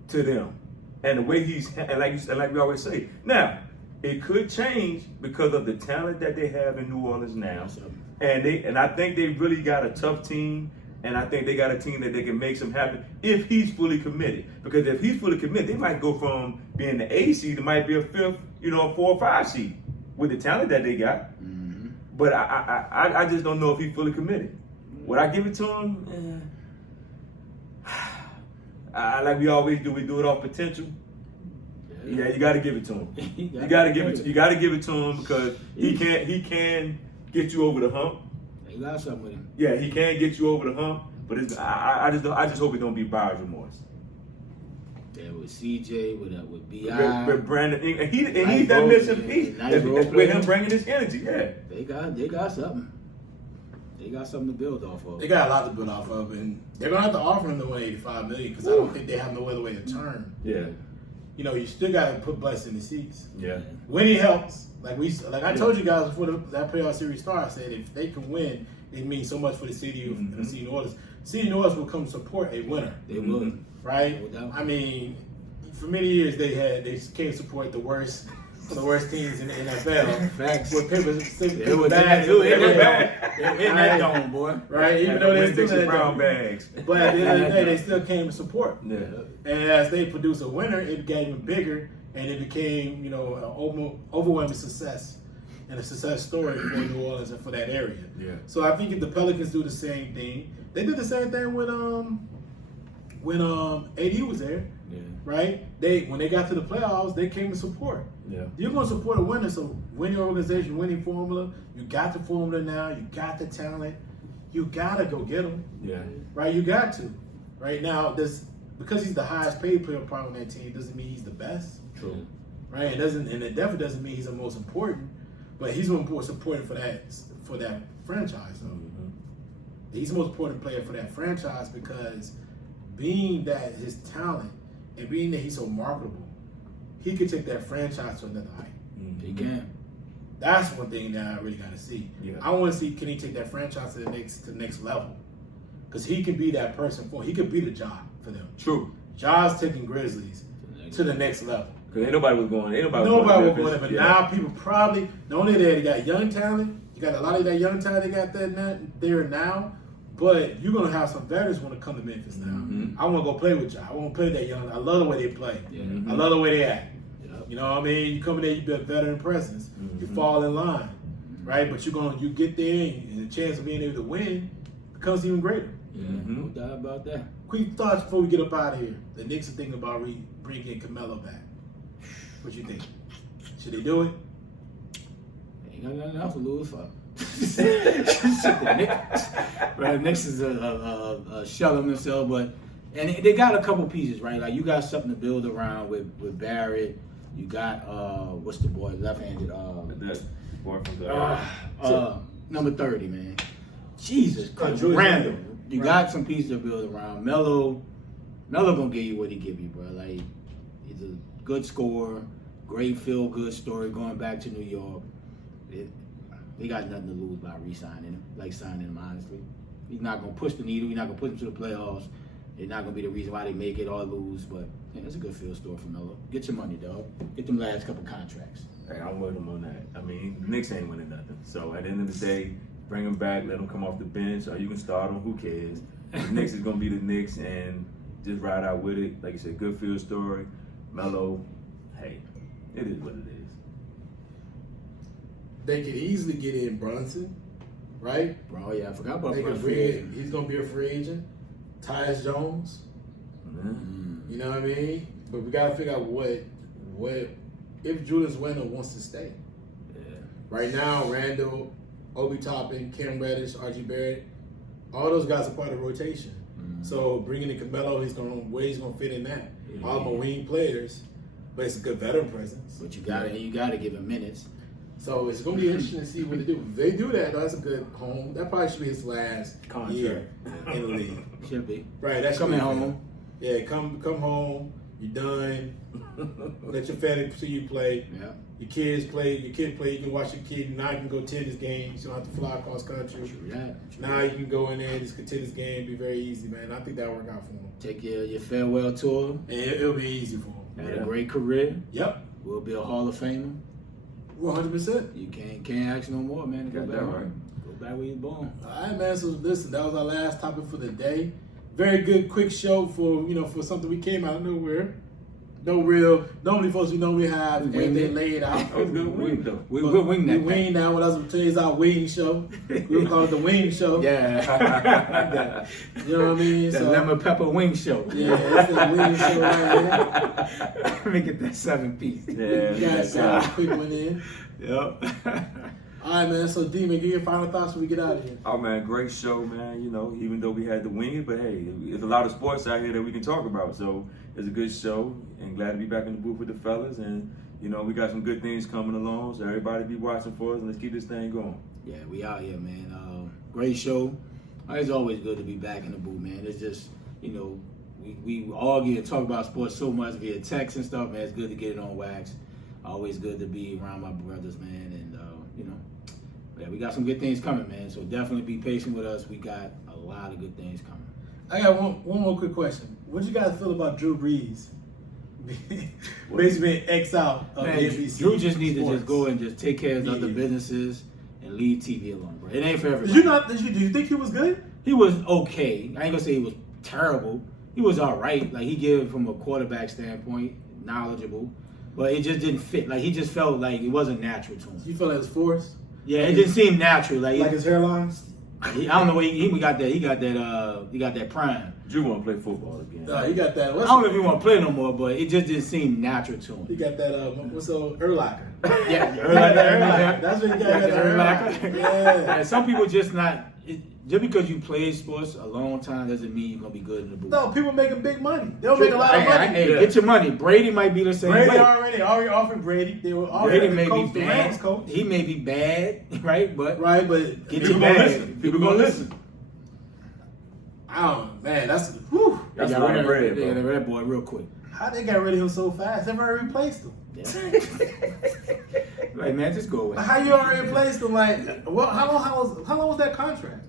to them, and the way he's and like we always say. Now, it could change because of the talent that they have in New Orleans now, and I think they really got a tough team. And I think they got a team that they can make some happen if he's fully committed. Because if he's fully committed, they might go from being the A seed, it might be a 5th, a 4 or 5 seed with the talent that they got. Mm-hmm. But I just don't know if he's fully committed. Would I give it to him? Like we always do, we do it off potential. Yeah, you got to give it to him. You got to give it to him because he can get you over the hump. He got something with him. Yeah, he can get you over the hump, but I just hope it don't be buyer's remorse. Yeah, with CJ, with B.I. with Brandon, and he's that missing piece. With him bringing his energy, yeah. They got something. They got something to build off of. They got a lot to build off of, and they're gonna have to offer him the $185 million because I don't think they have no other way to turn. Yeah. You know, you still got to put butts in the seats. Yeah. Winning helps. Like I told you guys before that playoff series started, I said if they can win, it means so much for the city of the city of New Orleans. City of New Orleans will come support a winner. They will, right? No doubt. I mean, for many years they came support the worst teams in the NFL. Facts. With paper bags. They in that dome, boy. Right? Even though they still had brown bags. But at the end of the day, they still came to support. Yeah. And as they produce a winner, it got even bigger. And it became, an overwhelming success and a success story for New Orleans and for that area. Yeah. So I think if the Pelicans do the same thing, they did the same thing when AD was there, right? When they got to the playoffs, they came to support. Yeah. You're going to support a winner, so winning organization, winning formula. You got the formula now. You got the talent. You got to go get them. Yeah. Right? You got to. Right now, because he's the highest paid player probably on that team, doesn't mean he's the best. True. Right? It definitely doesn't mean he's the most important, but he's the most important for that franchise. So he's the most important player for that franchise because being that his talent and being that he's so marketable, he could take that franchise to another height. He can. That's one thing that I really got to see. Yeah. I want to see, can he take that franchise to the next level? Because he can be that person he could be the job for them. True. Ja's taking Grizzlies to the next level. Because nobody was going there. But now people probably, not only that, they got young talent. You got a lot of that young talent they got there now. But you're going to have some veterans want to come to Memphis now. Mm-hmm. I want to go play with y'all. I want to play that young. I love the way they play. Mm-hmm. I love the way they act. Yep. You know what I mean? You come in there, you be a veteran presence. You fall in line, right? But you get there, and the chance of being able to win becomes even greater. Yeah, no doubt about that. Quick thoughts before we get up out of here. The Knicks are thinking about bringing Carmelo back. What you think? Should they do it? Ain't got nothing else to lose for. The Knicks is a shell of themselves, and they got a couple pieces, right? Like you got something to build around with Barrett. You got what's the boy left-handed? That boy from number 30, man. Jesus Christ, Randall. You got some pieces to build around. Melo gonna give you what he give you, bro. Like he's a good scorer, great feel-good story going back to New York. They got nothing to lose by re-signing him, signing him, honestly. He's not going to push the needle. He's not going to push them to the playoffs. It's not going to be the reason why they make it or lose. But yeah, it's a good field store for Melo. Get your money, dog. Get them last couple contracts. Hey, I'm with him on that. I mean, the Knicks ain't winning nothing. So at the end of the day, bring him back, let him come off the bench, or you can start him. Who cares? The Knicks is going to be the Knicks, and just ride out with it. Like you said, good field story. Melo, hey, it is what it is. They could easily get in Brunson, right? Bro, yeah, I forgot about They could Brunson. he's gonna be a free agent. Tyus Jones, you know what I mean? But we gotta figure out what if Julius Randle wants to stay. Yeah. Right now, Randle, Obi Toppin, Cam Reddish, RG Barrett, all those guys are part of the rotation. So bringing in Carmelo, he's gonna fit in that. Yeah. All my wing players, but it's a good veteran presence. But you gotta give him minutes. So it's gonna be interesting to see what they do. If they do that, that's a good home. That probably should be his last year in the league. Should be. Right, that's Coming home. Yeah, come home. You're done. Let your family see you play. Yeah. Your kids play. You can watch your kid. Now you can go tennis games. You don't have to fly across country. Yeah. Now you can go in there and just go tennis game. Be very easy, man. I think that'll work out for him. Take your farewell tour. And it'll be easy for him. Had a great career. Yep. Will be a Hall of Famer. 100%. You can't ask no more, man. Go Got back that home. right. Go back where you born. All right, man. So listen, that was our last topic for the day. Very good, quick show for for something we came out of nowhere. No real. Normally, folks, we have everything laid out. That was a good wing, though. We wing that. We wing now. What else? Today's our wing show. We would call it the wing show. Yeah. You know what I mean? The lemon pepper wing show. Yeah, that's the wing show right here. Let me get that 7-piece. Yeah, You guys got a quick one in. Yep. All right, man. So, D-Man, give your final thoughts before we get out of here. Oh man, great show, man. Even though we had to wing it, but hey, there's a lot of sports out here that we can talk about. So it's a good show, and glad to be back in the booth with the fellas. And we got some good things coming along. So everybody be watching for us, and let's keep this thing going. Yeah, we out here, man. Great show. It's always good to be back in the booth, man. It's just, we argue and talk about sports so much via text and stuff, man. It's good to get it on wax. Always good to be around my brothers, man. And yeah, we got some good things coming, man. So definitely be patient with us. We got a lot of good things coming. I got one more quick question. What you guys feel about Drew Brees? Basically being X out of Man, NBC. Drew just needs to Sports. just go and just take care of his other Yeah. businesses and leave TV alone, bro. It ain't for everybody. Do you think he was good? He was okay. I ain't gonna say he was terrible. He was all right. Like, he gave from a quarterback standpoint, knowledgeable, but it just didn't fit. Like, he just felt like it wasn't natural to him. You feel like it was forced? Yeah, it didn't seem natural. Like Like his hairline? I don't know where he got that. He got that prime. Drew want to play football again. He got that. I don't know if he want to play no more, but it just didn't seem natural to him. He got that. What's up, Urlacher? Yeah, Urlacher. That's what he got. Yeah, Urlacher. Urlacher. Yeah. And some people just not. Just because you played sports a long time doesn't mean you're gonna be good in the booth. No, people making big money. They don't make a lot of money. Hey, get your money. Brady might be the same Brady way. already offered Brady. They were already Brady may coach, be the Rams bad. coach. He may be bad, right? But But get People your gonna bag. listen. People gonna listen. I don't know, man. That's whew. That's They a got lot of rid bread, of bro. the red boy real quick. How they got rid of him so fast? They've already replaced him. Yeah. Like, man, just go away. How you already replaced him? Like, what? How long was that contract?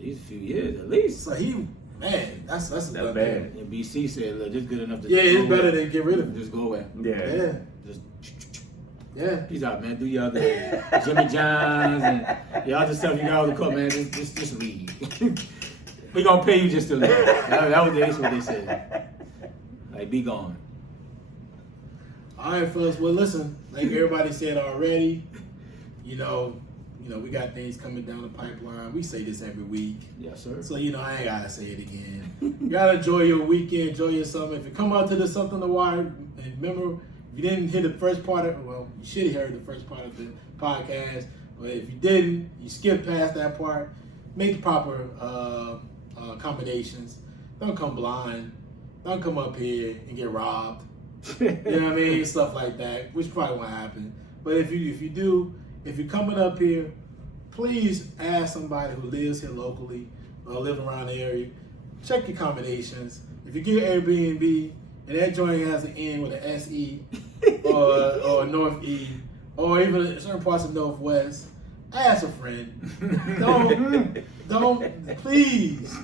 At least a few years, at least. So that's That's bad. bad. And BC said, look, just good enough to Yeah, just it's go better away. than get rid of him. Just go away. Yeah. Yeah, Just yeah. peace out, man. Do your other Jimmy Johns and your other stuff you got on the court, man. Just leave. We gonna pay you just to leave. That's what they said. Like, be gone. All right, fellas. Well, listen, like everybody said already, we got things coming down the pipeline. We say this every week. Yes, sir. So, I ain't got to say it again. You got to enjoy your weekend, enjoy your summer. If you come out to the Something to Wire, and remember, if you didn't hear the first part you should have heard the first part of the podcast. But if you didn't, you skipped past that part. Make the proper accommodations. Don't come blind. Don't come up here and get robbed. You know what I mean? Stuff like that, which probably won't happen. But if you're coming up here, please ask somebody who lives here locally or live around the area. Check your accommodations. If you get Airbnb and that joint has an N with an SE or a North E or even certain parts of Northwest, ask a friend. Please,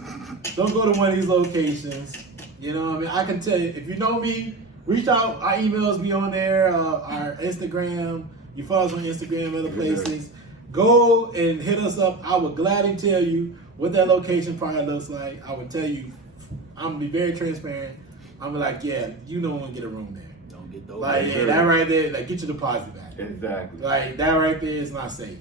don't go to one of these locations. You know what I mean? I can tell you, if you know me, reach out. Our emails be on there, our Instagram. You follow us on Instagram, other places. Go and hit us up. I would gladly tell you what that location probably looks like. I would tell you, I'm going to be very transparent. I'm gonna be like, yeah, you don't want to get a room there. Don't get those. Like, yeah, that right there, like, get your deposit back. Exactly. Like, that right there is not safe.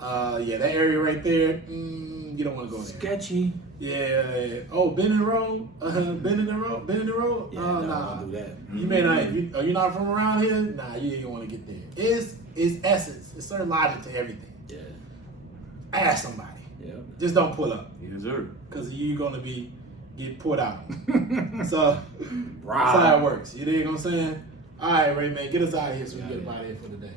Yeah, that area right there, you don't want to go there. Sketchy. Yeah. Oh, bend in the road? Bend in the road? Yeah, Oh, no, nah. don't do that. You may not, are you not from around here? Nah, you ain't want to get there. It's essence. It's certain logic to everything. Yeah. Ask somebody. Yeah. Just don't pull up. Yes, sir. Because you're going to get put out. So, that's how it works. You dig what I'm saying? All right, Ray, man, get us out of here so we can get him out of here for the day.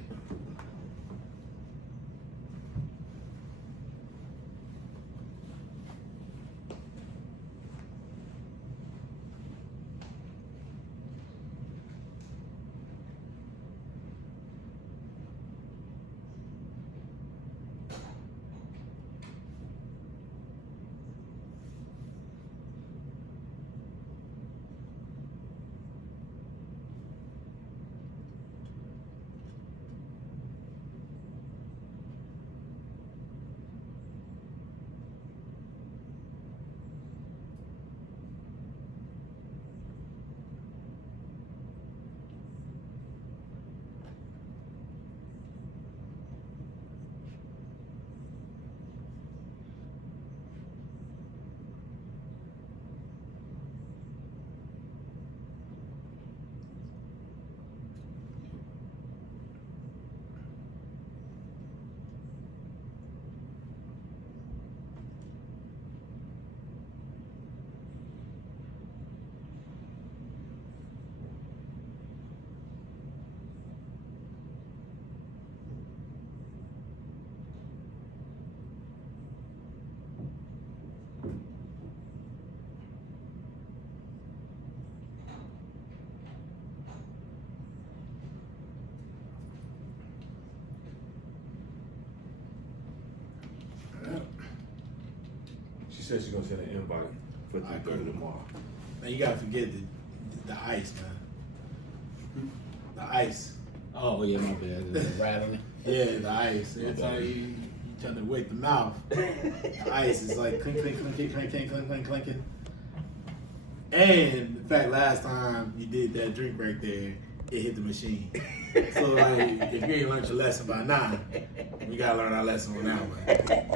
She said she's gonna send an invite for 3:30 tomorrow. Man, you gotta forget the ice, man. The ice. Oh, yeah, my bad. The rattling. Yeah, the ice. Every time you trying to wake the mouth, the ice is like clink, clink, clink, clink, clink, clink, clink, clink, clinking. And in fact, last time you did that drink break there, it hit the machine. So like, if you ain't learned your lesson by now, we gotta learn our lesson on that one.